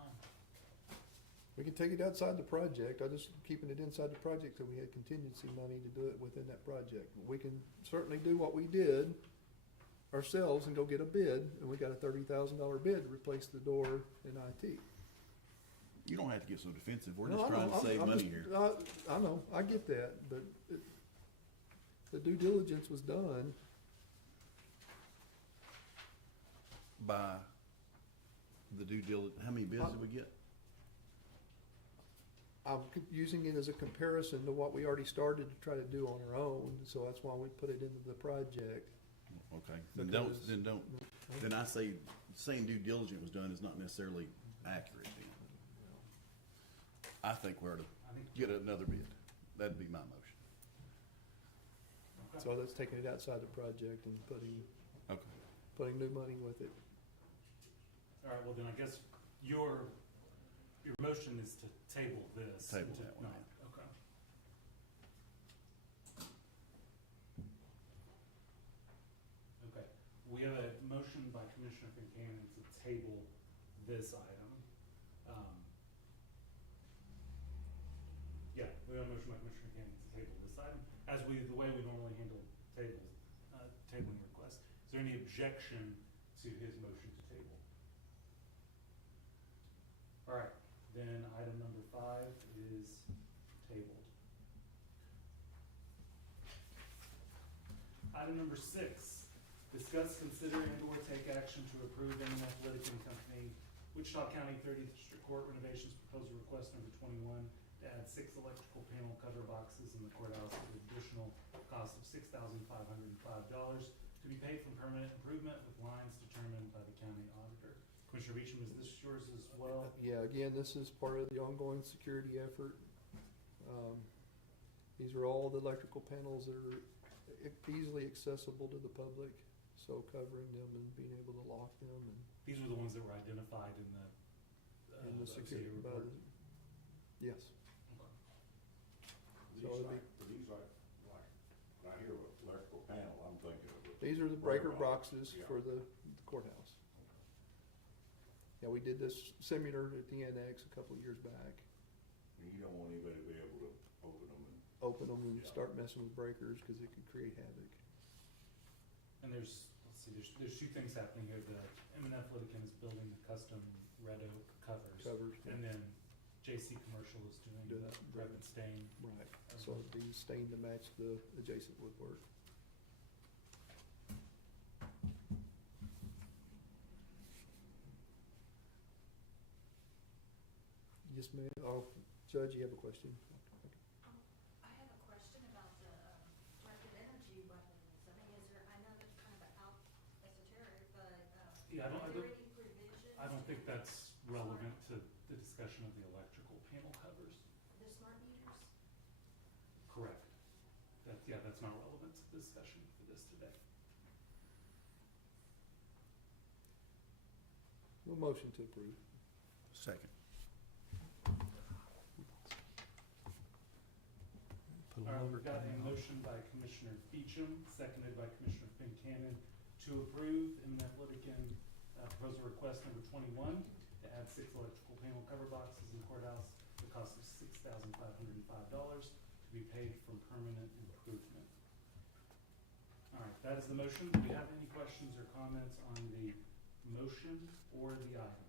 We can take it outside the project, I just keeping it inside the project, so we had contingency money to do it within that project. We can certainly do what we did ourselves and go get a bid, and we got a $30,000 bid to replace the door in IT. You don't have to get so defensive, we're No, just I trying know, to save I'm money just- here. I know, I get that, but the due diligence was done. By the due diligence, how many bids did we get? I'm using it as a comparison to what we already started to try to do on our own, so that's why we put it into the project. Okay, Because- then I say, saying due diligence was done is not necessarily accurate then. I think we ought to I think. get another bid. That'd be my motion. Okay. So that's taking it outside the project and Okay. putting new money with it. All right, well then I guess your motion is to table this. Table and to- that one, no, yeah. Okay. Okay, we have a motion by Commissioner Buchanan to table this item. Yeah, we have a motion by Commissioner Buchanan to table this item, the way we normally handle tabling requests. Is there any objection to his motion to table? All right, then item number 5 is tabled. Item number 6, discuss, consider, and/or take action to approve M&F Litigation Company, Wichita County 30th District Court renovations proposal request number 21 to add 6 electrical panel cover boxes in the courthouse at an additional cost of $6,505 to be paid from permanent improvement with lines determined by the county auditor. Commissioner Beecham, is this yours as well? Yeah, again, this is part of the ongoing security effort. These are all the electrical panels that are easily accessible to the public, so covering them and being able to lock them and These were the ones that were identified in the security. report? Yes. Okay. So it'd be- These like, when I hear electrical panel, I'm thinking of. These are the breaker box. boxes Yeah. for the courthouse. Yeah, we did this similar at the annex a couple of years back. And you don't want anybody to be able to open them and. Open them and Yeah. start messing with breakers because it could create havoc. And there's 2 things happening here. The M&F Litigant is building the custom red oak covers. And then JC Commercial is doing Do the that. rep and stain. Right. So it'd be stained to match the adjacent woodwork. ma'am. Oh, Judge, you have a question? I have a question about the directed energy weapons. I mean, is there, I know that's kind of out esoteric, but, Yeah, are there any provisions? I don't think that's relevant to the discussion of the electrical panel covers. The smart meters? Correct. That's not relevant to the discussion for this today. Well, motion to approve. Second. Put a All right, longer we've got a time on. motion by Commissioner Beecham, seconded by Commissioner Fincannon, to approve eminent litigant proposal request number 21 to add 6 electrical panel cover boxes in courthouse at the cost of $6,505 to be paid from permanent improvement. All right, that is the motion. Do we have any questions or comments on the motion or the item?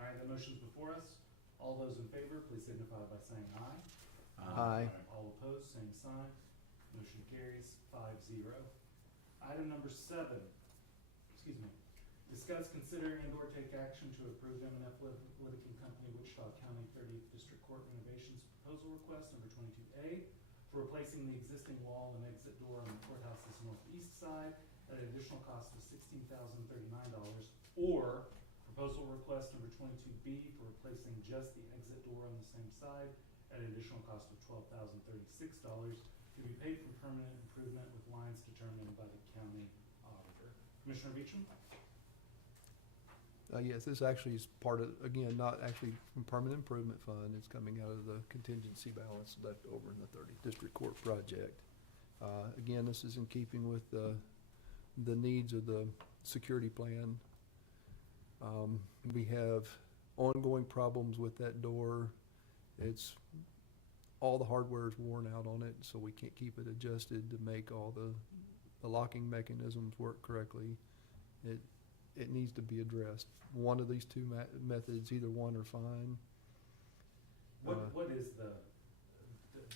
All right, the motion's before us. All those in favor, please signify by saying aye. Aye. All opposed, same sign. Motion carries 5-0. Item number 7, discuss, consider, and/or take action to approve M&F Litigant Company, Wichita County 30th District Court renovations proposal request number 22A for replacing the existing wall and exit door on the courthouse's northeast side at an additional cost of $16,039, or proposal request number 22B for replacing just the exit door on the same side at an additional cost of $12,036 to be paid from permanent improvement with lines determined by the county auditor. Commissioner Beecham? Yes, this actually is part of, again, not actually from permanent improvement fund. It's coming out of the contingency balance left over in the 30th District Court project. Again, this is in keeping with the needs of the security plan. We have ongoing problems with that door. All the hardware is worn out on it, so we can't keep it adjusted to make all the locking mechanisms work correctly. It needs to be addressed. One of these two methods, either one are fine. What is the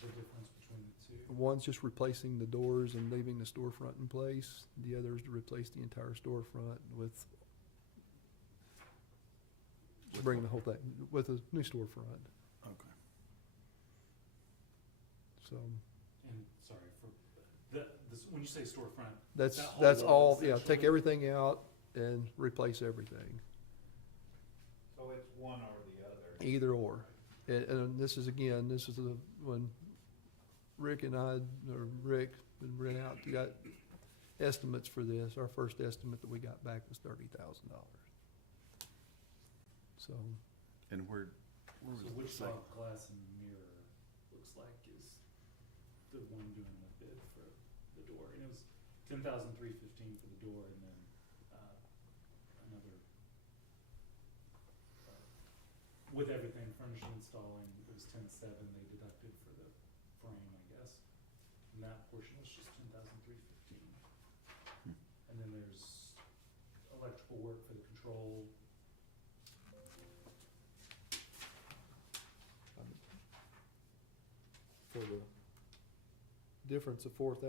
difference between the two? One's just replacing the doors and leaving the storefront in place. The other is to replace the entire storefront with bring the whole thing with a new storefront. Okay. So And, sorry, for when you say storefront, that's that whole all. wall, Yeah, take essentially? everything out and replace everything. So it's one or the other. Either or. And this is when Rick and Rick and Brent got estimates for this. Our first estimate that we got back was $30,000. So, And where So was the Wichita second? Glass and Mirror looks like is the one doing the bid for the door, and it was $10,315 for the door, and then another with everything furnishing, installing, it was $10,700 they deducted for the frame, I guess, and that portion was just $10,315. And then there's electrical work for the control. for the difference of $4,000,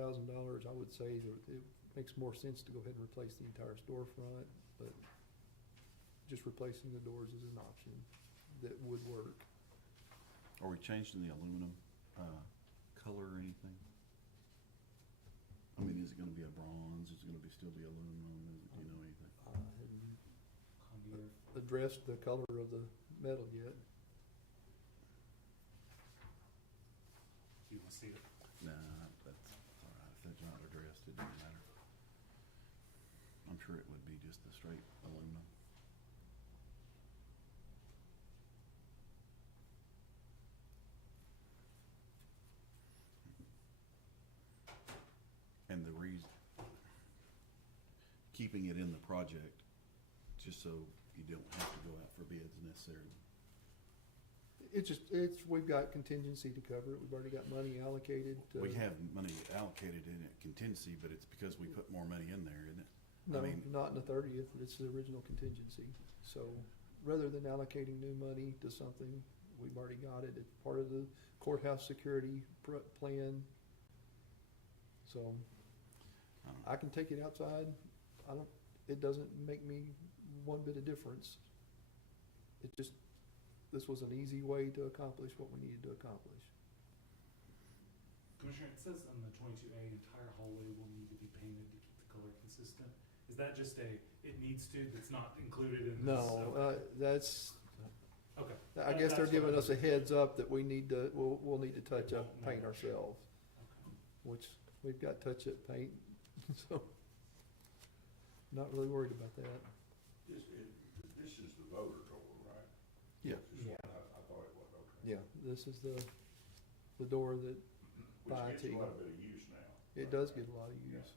I would say that it makes more sense to go ahead and replace the entire storefront, but just replacing the doors is an option that would work. Are we changing the aluminum color or anything? I mean, is it gonna be a bronze? Is it gonna still be aluminum? Do you know anything? I hadn't Conduit. addressed the color of the metal yet. Do you want to see it? Nah, that's all right. If that's not addressed, it doesn't matter. I'm sure it would be just the straight aluminum. And the reason, keeping it in the project, just so you don't have to go out for bids necessarily. We've got contingency to cover it. We've already got money allocated to. We have money allocated in it contingency, but it's because we put more money in there, isn't it? No, I mean- not in the 30th. It's the original contingency. So rather than allocating new money to something, we've already got it. It's part of the courthouse security plan. So I can take it outside. It doesn't make me one bit of difference. It just, this was an easy way to accomplish what we needed to accomplish. Commissioner, it says on the 22A, entire hallway will need to be painted to keep the color consistent. Is that just it needs to, that's not included in this? No, that's, Okay. I guess they're That's giving what us a heads up that we need to, we'll need to touch up paint ourselves, Okay. which we've got touch-up paint, so not really worried about that. This is the voter door, right? Yeah. This is what I thought it was, okay. Yeah, this is the door that, Which by gets a IT. lot of bit of use now. it does get a lot of use.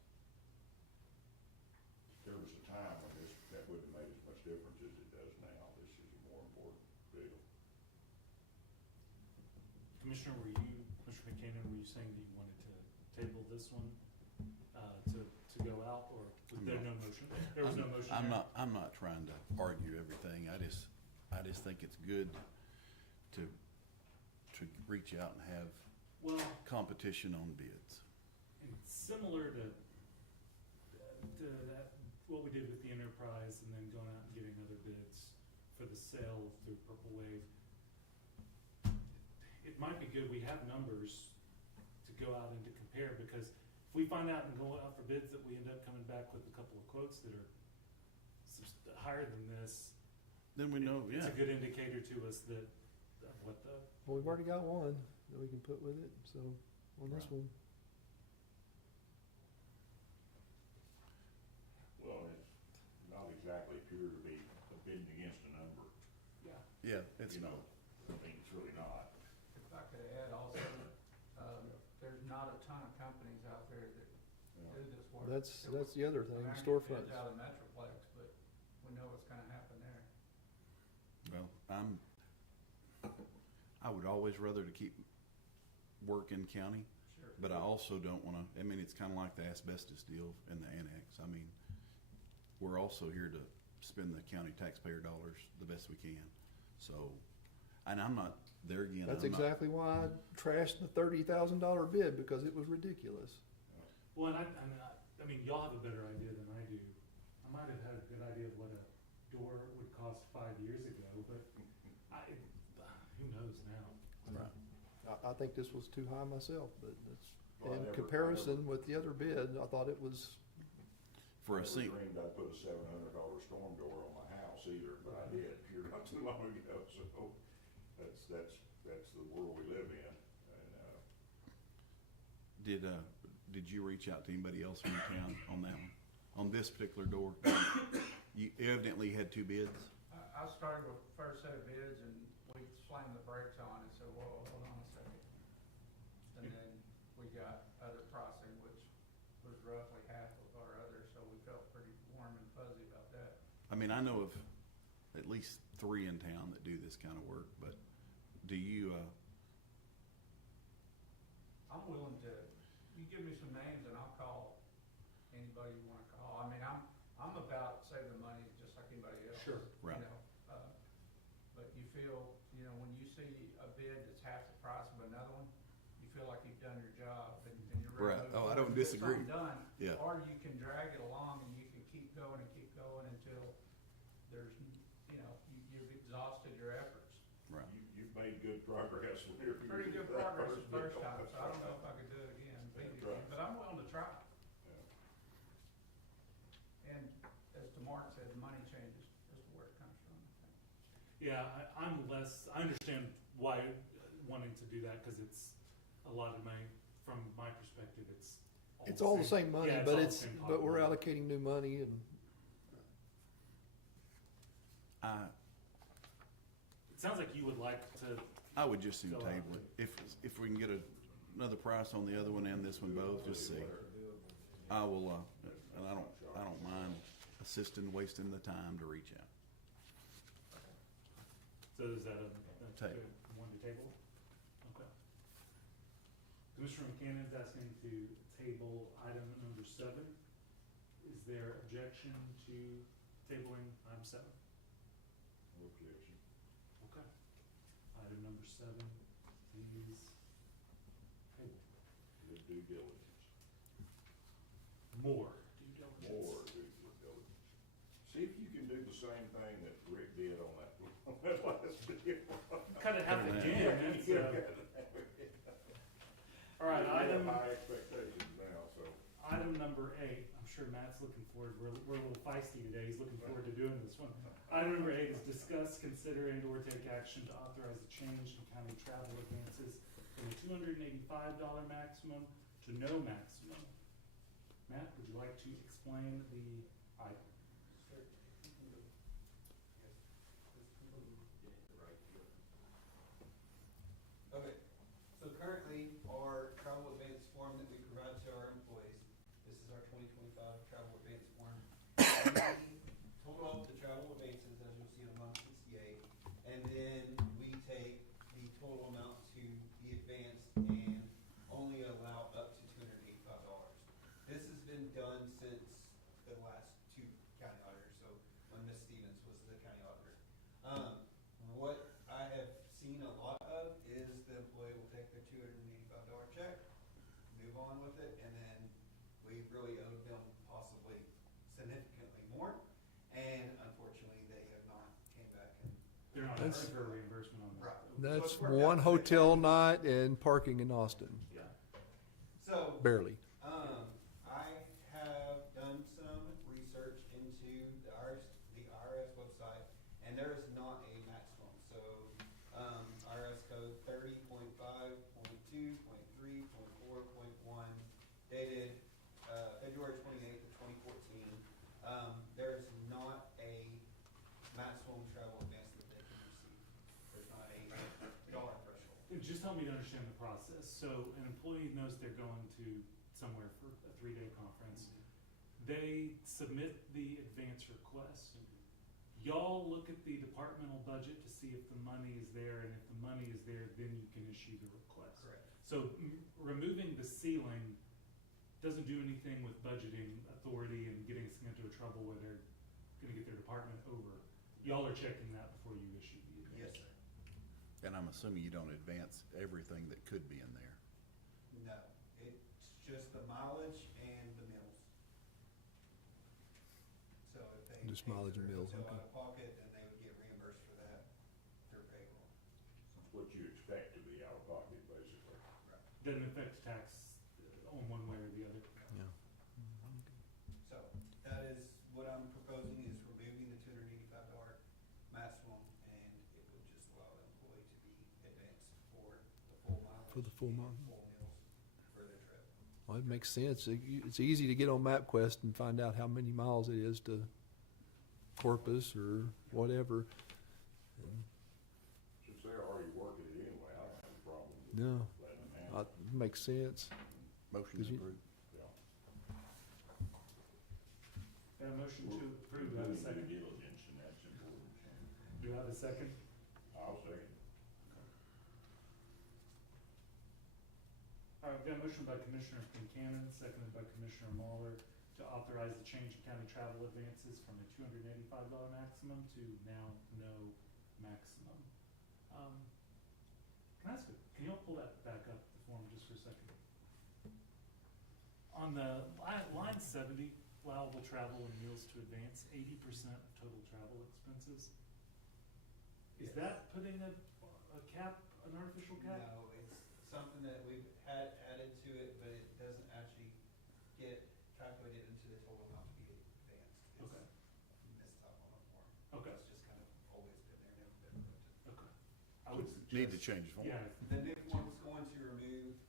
There was a time when that wouldn't have made as much difference as it does now. This is a more important deal. Commissioner McKinnon, were you saying that you wanted to table this one, to go out, or was there no motion? There was no motion there? I'm not trying to argue everything. I just think it's good to reach out and have Well, competition on bids. and similar to that, what we did with the enterprise and then going out and getting other bids for the sale through Purple Wave. It might be good, we have numbers to go out and to compare, because if we find out and go out for bids that we end up coming back with a couple of quotes that are higher than this, Then we know, it's yeah. a good indicator to us that, of what the, Well, we've already got one that we can put with it, so on this Right. one. Well, it's not exactly appear to be bidding against a number, Yeah, it's you not. know. I mean, it's really not. If I could add also, there's not a ton of companies out there that do this work. That's the other thing, I mean, I get storefronts. bids out of Metroplex, but we know what's gonna happen there. Well, I would always rather to keep work in county, Sure. but I also don't wanna, I mean, it's kinda like the asbestos deal in the annex. I mean, we're also here to spend the county taxpayer dollars the best we can. So, and I'm not, there again, That's I'm not- exactly why I trashed the $30,000 bid, because it was ridiculous. well, and I mean, y'all have a better idea than I do. I might have had a good idea of what a door would cost 5 years ago, but who knows now? Right. I think this was too high myself, but Well, I in never- comparison with the other bid, I thought it was, For a I seat, never dreamed I'd put a $700 storm door on my house either, but I did here not too long ago, so that's the world we live in, and, did you reach out to anybody else from town on that one? On this particular door? You evidently had two bids? I started with the first set of bids and we slammed the brakes on and said, whoa, hold on a second. And then we got other pricing, which was roughly half of our other, so we felt pretty warm and fuzzy about that. I mean, I know of at least 3 in town that do this kind of work, but do you, I'm willing to, you give me some names and I'll call anybody you wanna call. I mean, I'm about saving money just like anybody else. Sure. Right. You know, but you feel, you know, when you see a bid that's half the price of another one, you feel like you've done your job and you're ready Right. to move Oh, I on don't and get disagree. something done. Yeah. Or you can drag it along and you can keep going until there's, you know, you've exhausted your efforts. right. you've made good progress with your. Pretty good progress the first time, so I don't know if I could do it again, beat it That's right. again, but I'm willing to try. Yeah. And as DeMark said, money changes as to where it comes from. Yeah, I understand why wanting to do that, cause it's a lot of money, from my perspective, it's all the same money, yeah, but all the it's, same pot but we're of money. allocating new money and It sounds like you would like to, I would just soon Go out. table it. If we can get another price on the other one and this one both, just see. I will, and I don't mind assisting, wasting the time to reach out. so is that a Table. one to table? Okay. Commissioner McKinnon's asking to table item number 7. Is there objection to tabling item 7? No objection. Okay. Item number 7 is tabled. Good due diligence. More due diligence. More due diligence. See if you can do the same thing that Rick did on that, on that last video. Cut it half again, that's, all right, We have item, high expectations now, so. item number 8, I'm sure Matt's looking forward, we're a little feisty today, he's looking forward to doing this one. Item number 8 is discuss, consider, and or take action to authorize a change in county travel advances from a $285 maximum to no maximum. Matt, would you like to explain the item? Okay, so currently, our travel advance form that we provide to our employees, this is our 2025 travel advance form. We total up the travel advances, as you'll see on line 68, and then we take the total amount to be advanced and only allow up to $285. This has been done since the last 2 county auditors, so when Ms. Stevens was the county auditor. What I have seen a lot of is the employee will take their $285 check, move on with it, and then we really owed them possibly significantly more, and unfortunately, they have not came back and. They're not That's- asking for a reimbursement on that. Right. That's So it's worked out one to be hotel fine. night and parking in Austin, Yeah. So, barely. I have done some research into the IRS website, and there is not a maximum. So, IRS code 30.5.2.3.4.1, dated, February 28th of 2014. There is not a maximum travel advance that they can receive. There's not a dollar threshold. Just help me to understand the process. So an employee knows they're going to somewhere for a 3-day conference. They submit the advance request. Y'all look at the departmental budget to see if the money is there, and if the money is there, then you can issue the request. Correct. So removing the ceiling doesn't do anything with budgeting authority and getting us into a trouble where they're gonna get their department over. Y'all are checking that before you issue the advance. Yes, sir. And I'm assuming you don't advance everything that could be in there. No, it's just the mileage and the meals. So if they. Just paid mileage and for their meals, hotel okay. Out of pocket, then they would get reimbursed for that through payroll. What you expect to be out of pocket, basically. Doesn't affect tax on one way or the other. Yeah. So that is what I'm proposing, is removing the $285 maximum, and it would just allow the employee to be advanced for the full mileage. For the full and mileage. full meals for their trip. Well, it makes sense. It's easy to get on MapQuest and find out how many miles it is to Corpus or whatever. Since they're already working it anyway, I don't have a problem with No, letting them handle it. it makes sense. Motion 'Cause you- approved. Yeah. Got a motion to approve, do I have a Doing second? due diligence, and that's important. Do I have a second? I'll second. All right, we've got a motion by Commissioner Kincannon, seconded by Commissioner Muller, to authorize the change in county travel advances from a $285 maximum to now no maximum. Can I ask, can you all pull that back up, the form, just for a second? On the line 70, allowable travel and meals to advance, 80% of total travel expenses. Is that putting a cap, an artificial cap? No, it's something that we've had added to it, but it doesn't actually get calculated into the total amount to be advanced. Okay. It's missed up on the form. Okay. It's just kind of always been there, never been put. Okay. I would suggest. Need to change the form. Yeah, The new form's going to remove,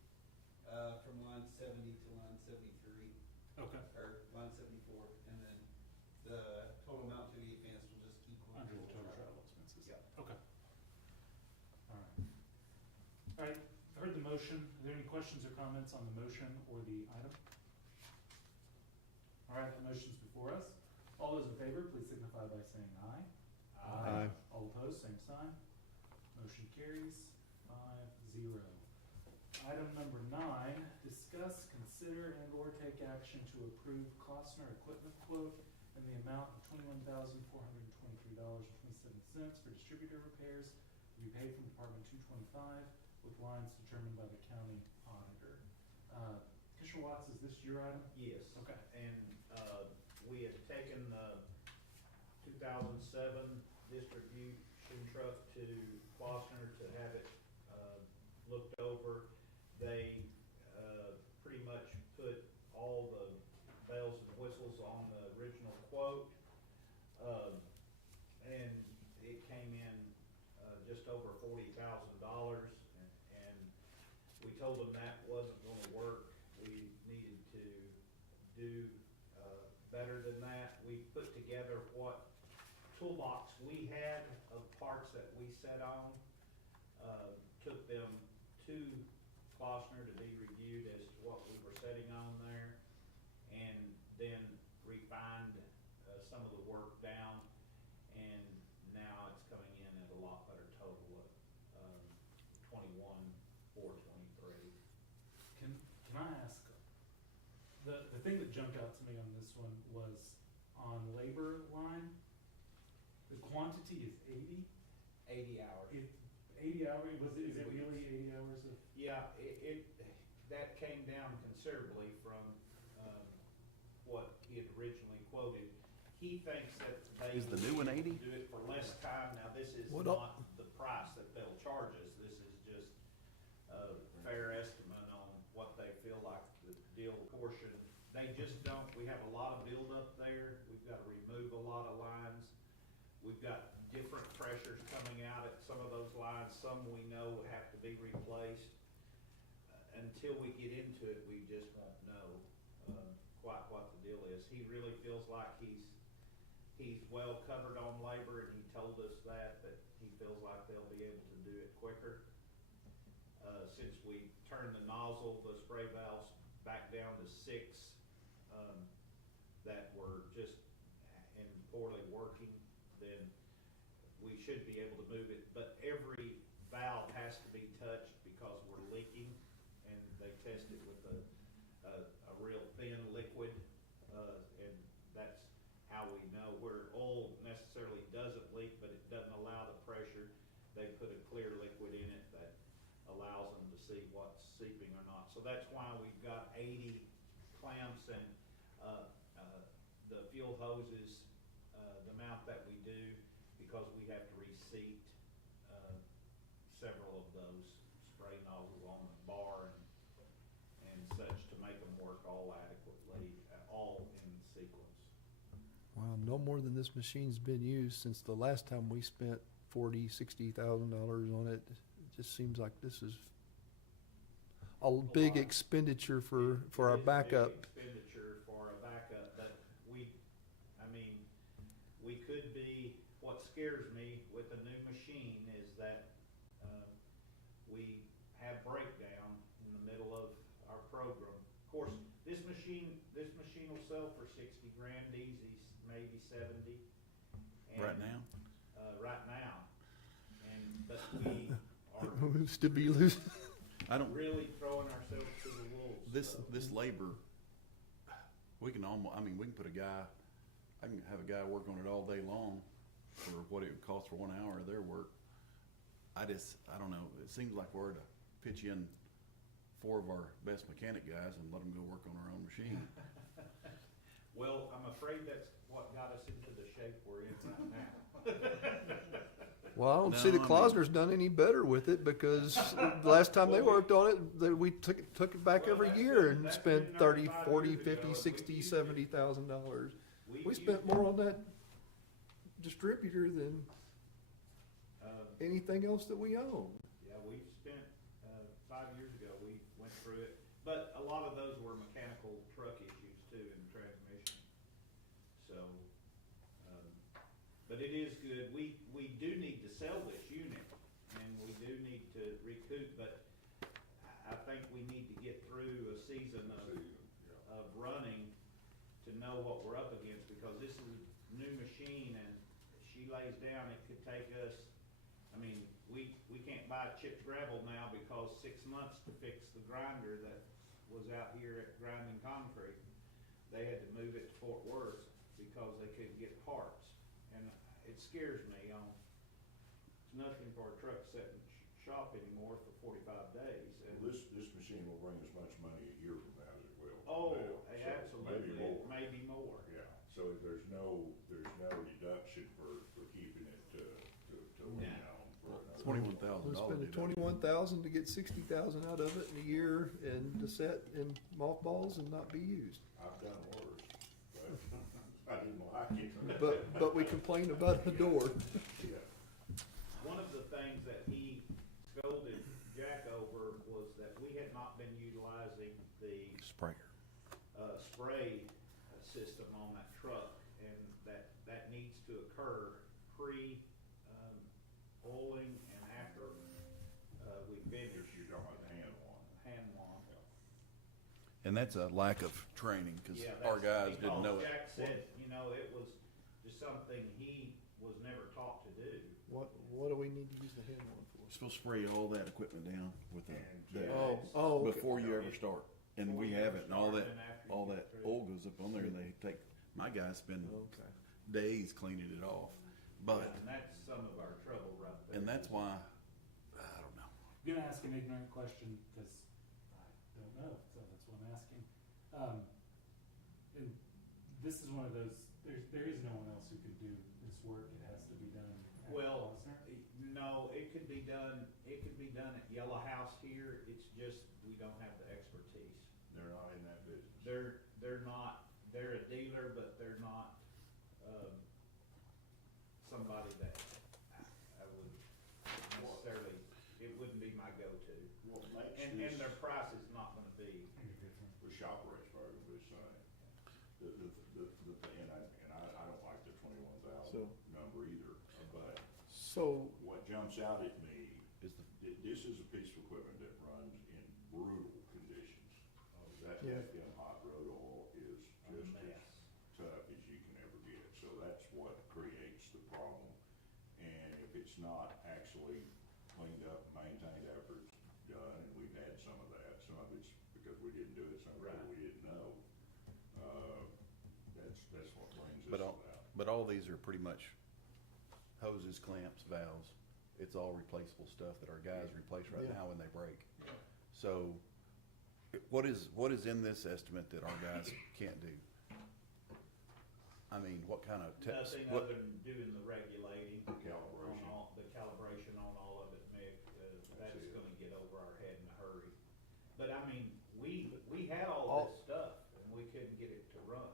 from line 70 to line 73, okay, or line 74, and then the total amount to be advanced will just equal. under the total travel expenses. Yeah. Okay. All right. All right, heard the motion. Are there any questions or comments on the motion or the item? All right, the motion's before us. All those in favor, please signify by saying aye. Aye. All opposed, same sign. Motion carries 5-0. Item number 9, discuss, consider, and or take action to approve Klossner equipment quote in the amount of $21,423.27 for distributor repairs to be paid from Department 225 with lines determined by the county auditor. Commissioner Watts, is this your item? Yes. Okay. And, we had taken the 2007 distribution truck to Klossner to have it looked over. They pretty much put all the bells and whistles on the original quote. And it came in just over $40,000, and we told them that wasn't gonna work. We needed to do better than that. We put together what toolbox we had of parts that we set on, took them to Klossner to be reviewed as to what we were setting on there, and then refined some of the work down, and now it's coming in at a lot better total of 21,423. Can I ask, the thing that jumped out to me on this one was on labor line, the quantity is 80? 80 hours. 80 hours, is it really 80 hours of? Yeah, that came down considerably from what he had originally quoted. He thinks that they Is the new one 80? do it for less time. Now, this is What not the price that they'll charge us. This is just a fair estimate on what they feel like the deal portion. They just don't, we have a lot of buildup there. We've got to remove a lot of lines. We've got different pressures coming out at some of those lines. Some we know have to be replaced. Until we get into it, we just won't know quite what the deal is. He really feels like he's well covered on labor, and he told us that he feels like they'll be able to do it quicker. Since we turned the nozzle, the spray valves back down to 6 that were just and poorly working, then we should be able to move it. But every valve has to be touched because we're leaking, and they test it with a real thin liquid, and that's how we know. Where oil necessarily doesn't leak, but it doesn't allow the pressure, they put a clear liquid in it that allows them to see what's seeping or not. So that's why we've got 80 clamps, and the fuel hoses, the amount that we do, because we have to reseat several of those spray nozzles on the bar and such to make them work all adequately, all in sequence. Wow, no more than this machine's been used since the last time we spent $40,000-$60,000 on it. It just seems like this is a big expenditure for our It is a big backup. expenditure for our backup, but we could be, what scares me with the new machine is that we have breakdown in the middle of our program. Of course, this machine will sell for 60 grand easy, maybe 70. Right now? Right now. But we are Who's to be losing? I don't, really throwing ourselves to the wolves. this labor, we can almost, we can put a guy, I can have a guy work on it all day long for what it would cost for 1 hour of their work. I don't know, it seems like we're to pitch in 4 of our best mechanic guys and let them go work on our own machine. Well, I'm afraid that's what got us into the shape we're in right now. Well, I don't No, see the I mean- Klosner's done any better with it, because the last time they worked on it, we took it back Well, every that's year been- and that's spent been 30, 35 40, years 50, ago. 60, We used $70,000. We We spent used more it. on that distributor than anything else that we own. Yeah, we spent, 5 years ago, we went through it, but a lot of those were mechanical truck issues too in transmission. So, but it is good. We do need to sell this unit, and we do need to recoup, but I think we need to get through a season of running to know what we're up against, because this is a new machine, and she lays down, it could take us, we can't buy chipped gravel now because 6 months to fix the grinder that was out here at grinding concrete. They had to move it to Fort Worth because they couldn't get parts. And it scares me it's nothing for a truck set in shop anymore for 45 days. And This machine will bring us much money a year from now as it will. oh, now, so absolutely, maybe more. maybe more. Yeah, so there's no deduction $21,000 We're spending deduction. 21,000 to get 60,000 out of it in a year and to set in mothballs and not be used. I've done worse, but I didn't like it. But we complain about the door. Yeah. One of the things that he scolded Jack over was that we had not been utilizing the Sprayer. spray system on that truck, and that needs to occur pre-oiling and after we finish. You're talking about the hand one. Hand one. And that's a lack of training, cause Yeah, our that's- guys didn't know it. Jack said, you know, it was just something he was never taught to do. What do we need to use the hand one for? You're supposed to spray all that equipment down with And the Oh, okay. before you ever start. And Before we you have ever it, and all start that, and after you all get that through. oil goes up on there, and they take, my guys spend Okay. days cleaning it off. But, And that's some of our trouble right there. and that's why, I don't know. I'm gonna ask an ignorant question, because I don't know, so that's what I'm asking. And this is one of those, there is no one else who can do this work, it has to be done at Well, Posner? no, it could be done at Yellow House here, it's just, we don't have the expertise. They're not in that business. They're not, they're a dealer, but they're not, somebody that I would necessarily, it wouldn't be my go-to. What makes And this, their price is not gonna be, with shop rates, probably the same. And I don't like the 21,000 number either, but So, what jumps out at me, Is the, this is a piece of equipment that runs in brutal conditions. That Yeah. FM hot road oil is a just mess. as tough as you can ever get, so that's what creates the problem. And if it's not actually cleaned up, maintained after it's done, and we've had some of that, some of it's because we didn't do it, some of it Right. we didn't know. That's what brings But this all- about. but all these are pretty much hoses, clamps, valves. It's all replaceable stuff that our guys replace right Yeah. now when they break. So, what is in this estimate that our guys can't do? I mean, what kind of tests? nothing What, other than doing the regulating. Calibration. On all, the calibration on all of it, Mick, that's it. gonna get over our head in a hurry. But I mean, we had all this stuff and we couldn't get it to run.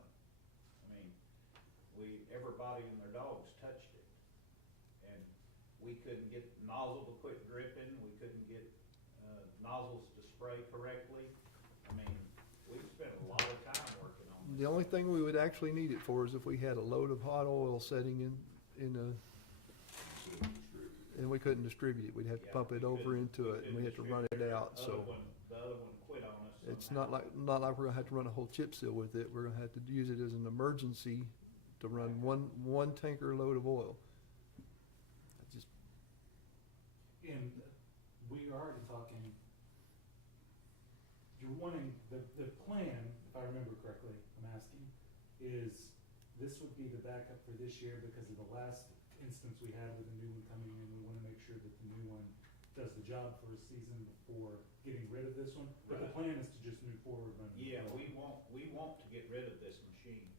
I mean, everybody and their dogs touched it. And we couldn't get the nozzle to quit dripping, we couldn't get, nozzles to spray correctly. I mean, we spent a lot of time working on this. the only thing we would actually need it for is if we had a load of hot oil setting in a, and we couldn't distribute it. We'd have to Yeah, pump it we over couldn't- into it, and we had to run it out, The so. other one quit on us. It's somehow. not like we're gonna have to run a whole chip seal with it. We're gonna have to use it as an emergency to run one tanker load of oil. I just, And we are already talking, you're wanting, the plan, if I remember correctly, I'm asking, is this would be the backup for this year because of the last instance we had with the new one coming in. We wanna make sure that the new one does the job for a season before getting rid of this one. But the Right. plan is to just move forward running. Yeah, the we want to get rid of this machine.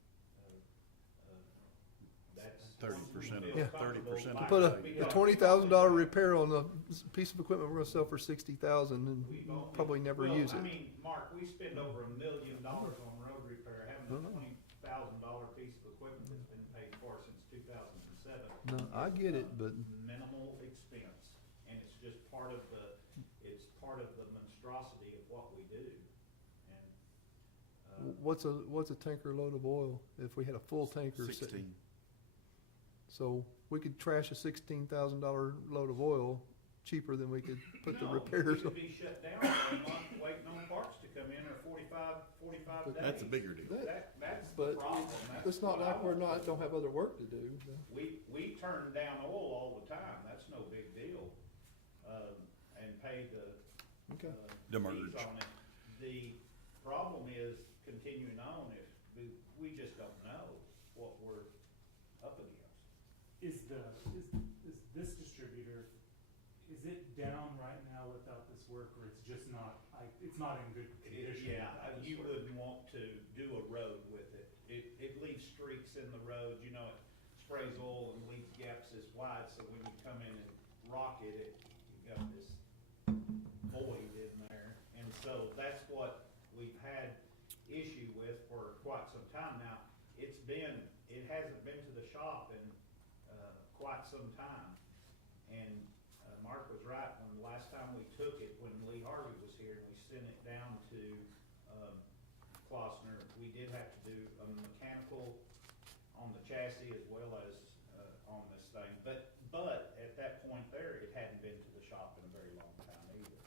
That's. 30% we of- feel 30% of comfortable to put buying it a because $20,000 repair on a piece of equipment we're gonna sell for 60,000 we and don't- probably never well, use I it. mean, Mark, we spend over $1 million on road repair, having No, a no. $20,000 piece of equipment that's been paid for since 2007. No, I get it, but Minimal expense, and it's just part of the monstrosity of what we do. And, what's a tanker load of oil if we had a full tanker sitting? 16. So we could trash a $16,000 load of oil cheaper than we could put the no, repairs we on. could be shut down for a month waiting on parts to come in, or 45 But days. That's a bigger deal. That's the But problem. it's not like we're don't have other work to do. We turn down oil all the time, that's no big deal, and pay the, Okay. fees on it. The problem is continuing on if we just don't know what we're up against. Is this distributor, is it down right now without this work, or it's just not, it's not in good condition? Yeah, without this you work? wouldn't want to do a road with it. It leaves streaks in the road, you know, it sprays oil and leaves gaps this wide, so when you come in and rocket, you got this void in there. And so that's what we've had issue with for quite some time now. It hasn't been to the shop in, quite some time. And, Mark was right, when the last time we took it, when Lee Harvey was here, and we sent it down to, Klossner, we did have to do a mechanical on the chassis as well as, on this thing. But at that point there, it hadn't been to the shop in a very long time either.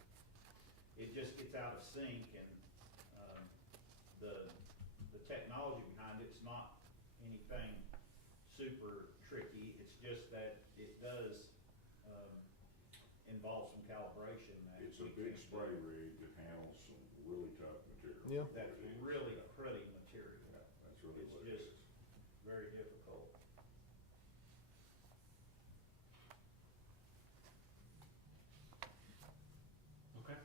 It just gets out of sync, and, the technology behind it's not anything super tricky. It's just that it does, involve some calibration. That It's a we big can't do. spray rig that handles some really tough material. Yeah. That's really cruddy material. Yeah, that's really It's what it just is. very difficult. Okay.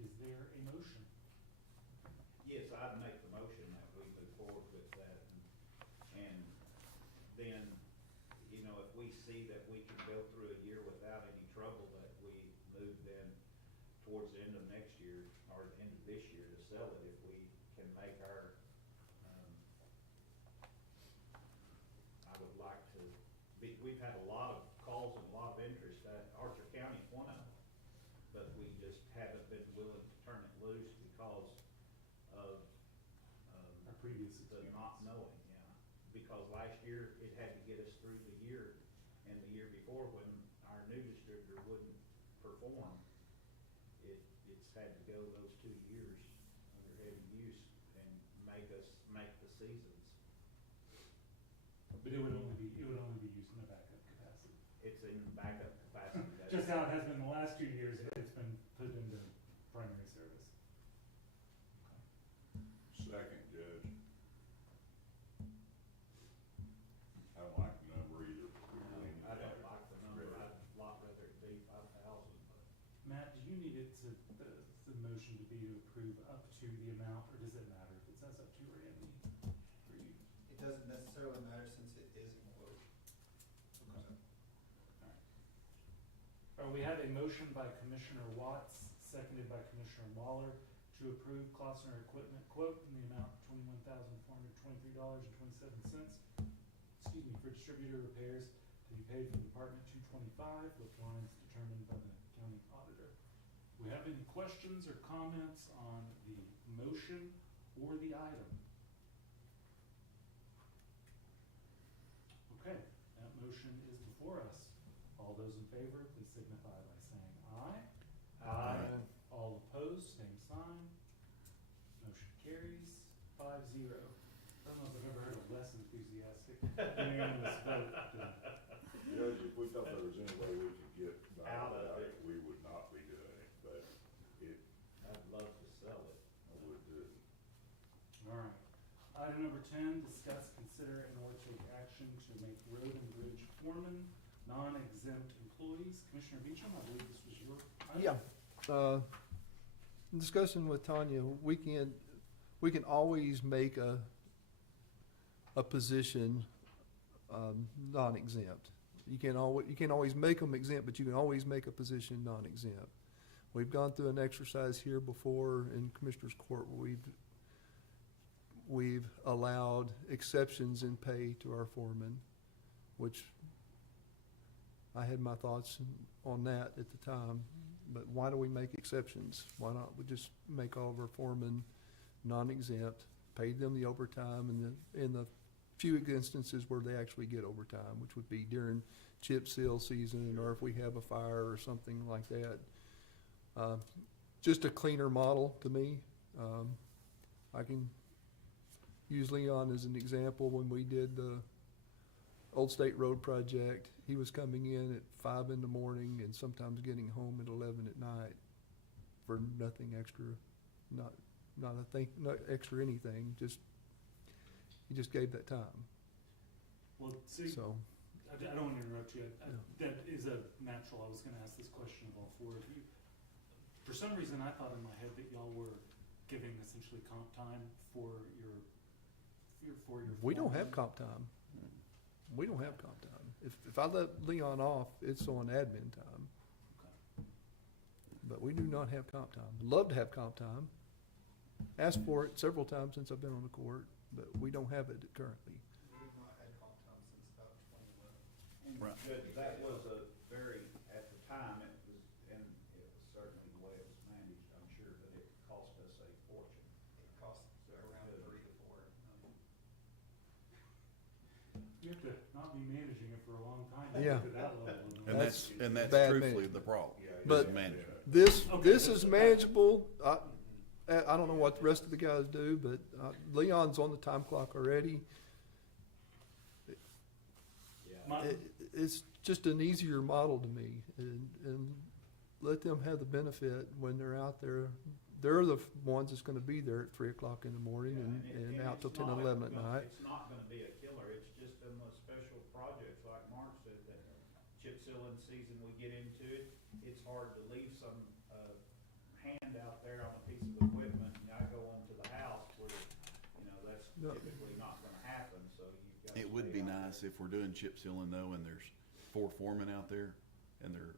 Is there a motion? Yes, I'd make the motion that we move forward with that, and then, you know, if we see that we can go through a year without any trouble, that we move then towards the end of next year, or the end of this year to sell it, if we can make our, I would like to, we've had a lot of calls and a lot of interest, Archer County's one of them, but we just haven't been willing to turn it loose because of, Our previous the experience. not knowing, yeah. Because last year, it had to get us through the year, and the year before, when our new distributor wouldn't perform, it's had to go those 2 years under heavy use and make the seasons. But it would only be used in a backup capacity. It's in backup capacity. That's- Just how it has been the last 2 years, it's been put into primary service. Second, Judge. I don't like the number either. We really need I to have don't it. like the number, I'd a lot rather it be 5,000, but. Matt, do you need it to, the motion to be to approve up to the amount, or does it matter if it says up to or any for you? It doesn't necessarily matter since it is a quote. We have a motion by Commissioner Watts, seconded by Commissioner Waller, to approve Klossner Equipment quote in the amount of $21,423.27. Excuse me, for distributor repairs to be paid from Department 225 with lines determined by the county auditor. Do we have any questions or comments on the motion or the item? Okay, that motion is before us. All those in favor, please signify by saying aye. Aye. All opposed, same sign. Motion carries 5-0. I don't know if I've ever heard a less enthusiastic unanimous vote. Judge, if we thought there was any way we could get Out of without it. we would not be doing it, but I'd love to sell it. I would do. All right. Item number 10, discuss, consider, and or take action to make road and bridge foreman non-exempt employees. Commissioner Beecham, I believe this was your item. Yeah. In discussing with Tanya, we can always make a position, non-exempt. You can always make them exempt, but you can always make a position non-exempt. We've gone through an exercise here before in Commissioner's Court where we've allowed exceptions in pay to our foreman, which I had my thoughts on that at the time, but why do we make exceptions? Why not we just make all of our foremen non-exempt, pay them the overtime in the few instances where they actually get overtime, which would be during chip seal season or if we have a fire or something like that. Just a cleaner model to me. I can use Leon as an example. When we did the Old State Road project, he was coming in at 5 in the morning and sometimes getting home at 11 at night for nothing extra, not extra anything, he just gave that time. Well, see, So, I don't want to interrupt you. Yeah. That is a natural. I was going to ask this question of all four of you. For some reason, I thought in my head that y'all were giving essentially comp time for your we don't have foreman. comp time. We don't have comp time. If I let Leon off, it's on admin time. But we do not have comp time. Love to have comp time. Asked for it several times since I've been on the court, but we don't have it currently. We've not had comp time since about 2011. And Right. Judge, that was a very, at the time, it was, and it was certainly the way it was managed, I'm sure that it cost us a fortune. It costs around 3 to 4 million. You have to not be managing it for a long time to Yeah. get to that level. And that's bad truthfully management. the problem. But- is management. This Okay. is manageable. I don't know what the rest of the guys do, but Leon's on the time clock already. Yeah. It's just an easier model to me, and let them have the benefit when they're out there. They're the ones that's gonna be there at 3 o'clock in the morning and out till 10 and 11 at night. It's not gonna be a killer, it's just in the special projects, like Mark said, that chip sealing season we get into it, it's hard to leave some, hand out there on a piece of equipment, and I go on to the house where, that's No. typically not gonna happen, so you've got to. It would stay be on there. nice if we're doing chip sealing though, and there's 4 foremen out there, and they're,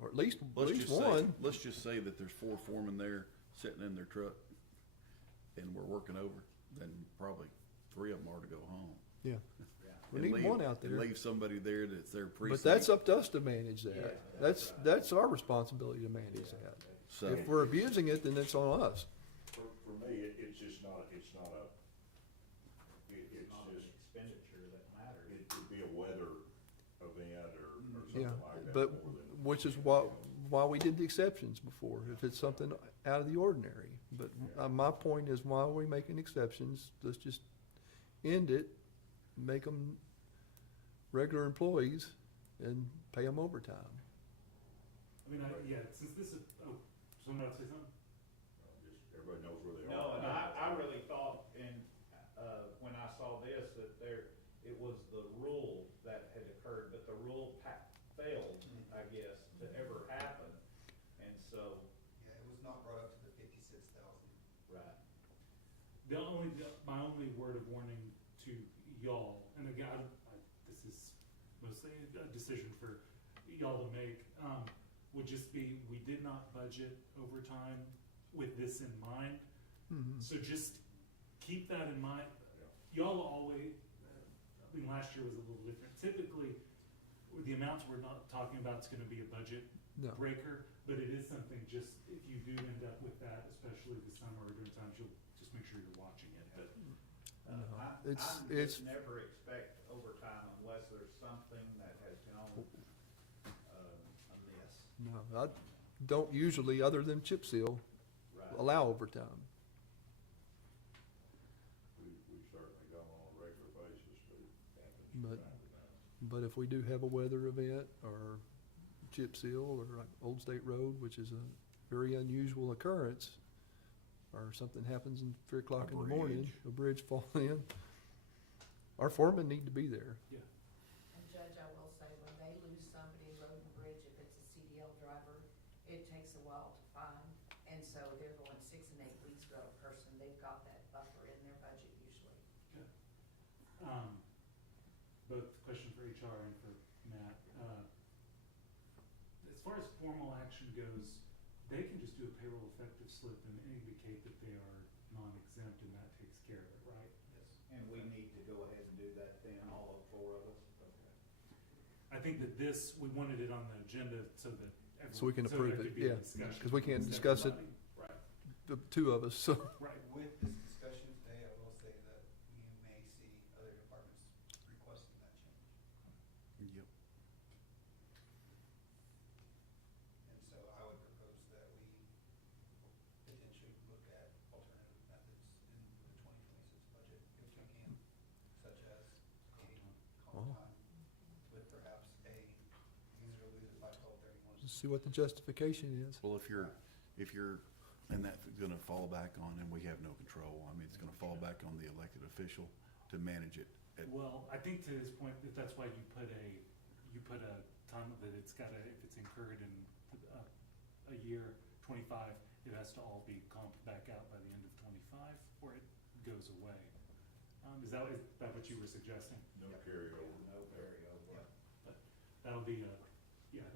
Or at least let's just say, one. let's just say that there's 4 foremen there sitting in their truck, and we're working over, then probably 3 of them are to go home. Yeah. Yeah. We And need leave- one out and there. leave somebody there that's their But precinct. that's up to us to manage that. Yeah, That's our responsibility to manage that. So, If we're abusing it, then it's on us. For me, it's just not, it's not a, it's It's not an just, expenditure that matters. it'd be a weather event or something Yeah, like that. but, more than- which is why we did the exceptions before, if it's something out of the ordinary. But my point is, why are we making exceptions? Let's just end it, make them regular employees, and pay them overtime. I mean, since this is, someone else say something? Just, everybody knows where they are. No, and I really thought when I saw this, that it was the rule that had occurred, but the rule failed, I guess, to ever happen. And so, Yeah, it was not brought up to the 56,000. right, My only word of warning to y'all, and again, this is mostly a decision for y'all to make, would just be, we did not budget overtime with this in mind. Mhm. So just keep that in mind. Y'all always, last year was a little different. Typically, the amounts we're not talking about is gonna be a budget No. breaker, but it is something, just if you do end up with that, especially this summer or during times, you'll just make sure you're watching it, but. No, I it's- just never expect overtime unless there's something that has gone amiss. No, I don't usually, other than chip seal, Right. allow overtime. We certainly don't on a regular basis, but it happens from But- time to time. But if we do have a weather event or chip seal or like Old State Road, which is a very unusual occurrence, or something happens in 3 o'clock in the morning, bridge. a bridge falling in, our foremen need to be there. And Judge, I will say, when they lose somebody in road and bridge, if it's a CDL driver, it takes a while to find. And so they're going 6 and 8 weeks for a person. They've got that buffer in their budget usually. Both question for HR and for Matt. As far as formal action goes, they can just do a payroll effective slip and indicate that they are non-exempt, and that takes care of it, right? Yes. And we need to go ahead and do that then, all 4 of us? Okay. I think that we wanted it on the agenda so that. So we can there approve could it, be a yeah, discussion 'cause we can't instead of discuss it. voting. Right, The 2 of us, so. right. With this discussion today, I will say that you may see other departments requesting that change. yep. And so I would propose that we potentially look at alternative methods in the 2026 budget if we can, such as a comp time with perhaps a use it or lose it by 12/31. Just see what the justification is. Well, if you're, and that's gonna fall back on, and we have no control, I mean, it's gonna fall back on the elected official to manage it. Well, I think to his point, that's why you put a time that it's gotta, if it's incurred in a year, 25, it has to all be comped back out by the end of 25, or it goes away. Is that what you were suggesting? No, No carryover. No carryover. That'll be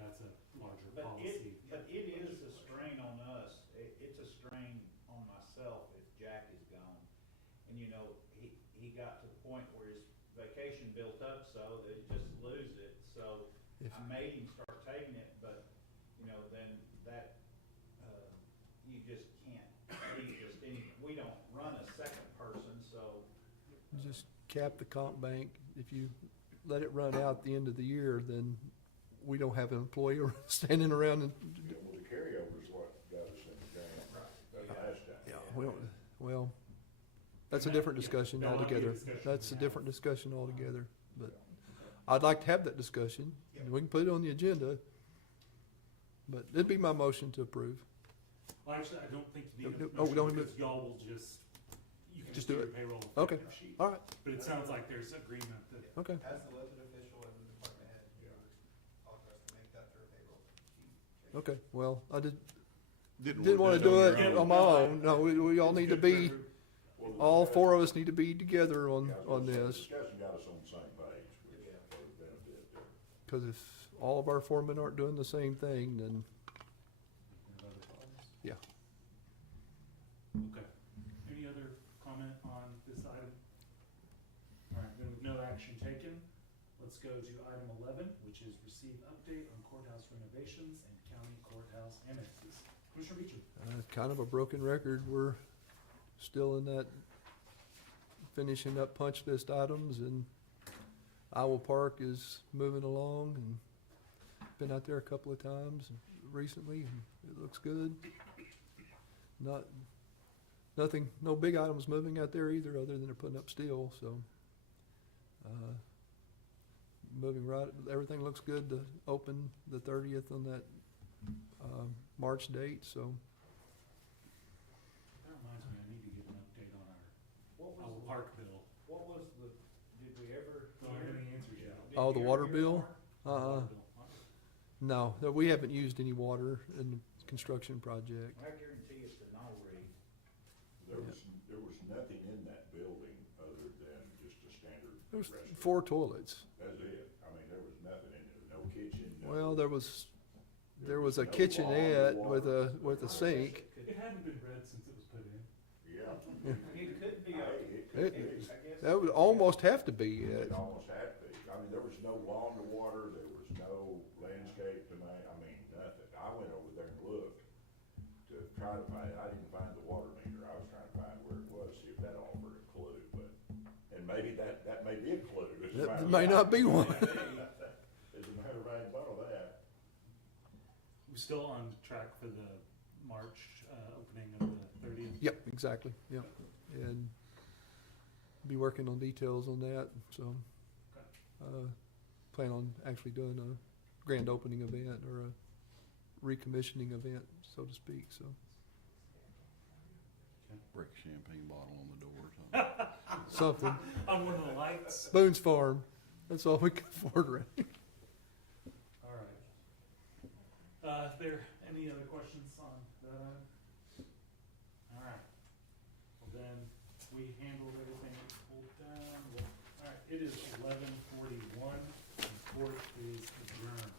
that's a larger But policy. but it is a strain on us, it's a strain on myself if Jack is gone. And he got to the point where his vacation built up so that he just lose it, so If I made him start taking it, but, then that, you just can't leave just we don't run a second person, so. you just cap the comp bank, if you let it run out the end of the year, then we don't have an employee standing around and, Yeah, well, the carryover's what got us in the game. That last time. well, that's a different discussion That'll be a altogether. discussion That's a we different discussion altogether, but I'd like to have that discussion, and we can put it on the agenda, but it'd be my motion to approve. Well, actually, I don't think you need a Oh, we don't motion need because y'all will just, you can Just just do do your it. payroll Okay. effective sheet. All right, But it sounds like there's agreement that, okay, As the elected official and the department head, you're authorized to make that their payroll sheet. okay, well, I Didn't didn't wanna it do on it your own. on my own, no, we all need to be, Well, the all discussion- four of us need to be together on Yeah, I was gonna say, the this, discussion got us on the same page, which was a benefit there. cause if all of our foremen aren't doing the same thing, then, yeah. okay. Any other comment on this item? All right, then with no action taken, let's go to item 11, which is receive update on courthouse renovations and county courthouse annexes. Commissioner Beecham. Kind of a broken record, we're still in that finishing up punch list items, and Iowa Park is moving along, and been out there a couple of times recently, and it looks good. Nothing, no big items moving out there either, other than they're putting up steel, so. Moving right, everything looks good to open the 30th on that, March date, so. That reminds me, I need to get an update on What our was, park bill. what was did we ever? Don't have any answers yet. Did Oh, you the ever water hear bill? more? No, we haven't used any water in the construction project. I guarantee it's a no read. There was nothing in that building other than just a standard There was restroom. 4 toilets. That's it. I mean, there was nothing in there, no kitchen, no. Well, there was a no kitchenette lawn, with a sink. It hadn't been read since it was put in. Yeah. It could be, Hey, it It- could be. I guess. That would almost have to be it. It almost had to be. I mean, there was no lawn to water, there was no landscape to nothing. I went over there and looked to try to find, I didn't find the water meter. I was trying to find where it was, see if that offered a clue, and maybe that may be a clue. As a matter That of may fact. not be one. As a matter of fact, thought of that. We're still on track for the March opening of the 30th. Yep, exactly, yep. And be working on details on that, so. Plan on actually doing a grand opening event or a recommissioning event, so to speak, so. Break a champagne bottle on the door or something. Something. On one of the lights. Boone's Farm, that's all we can afford right now. All right. Is there any other questions on that item? All right. Well, then, we handled everything pulled down. All right, it is 11:41, and court is adjourned.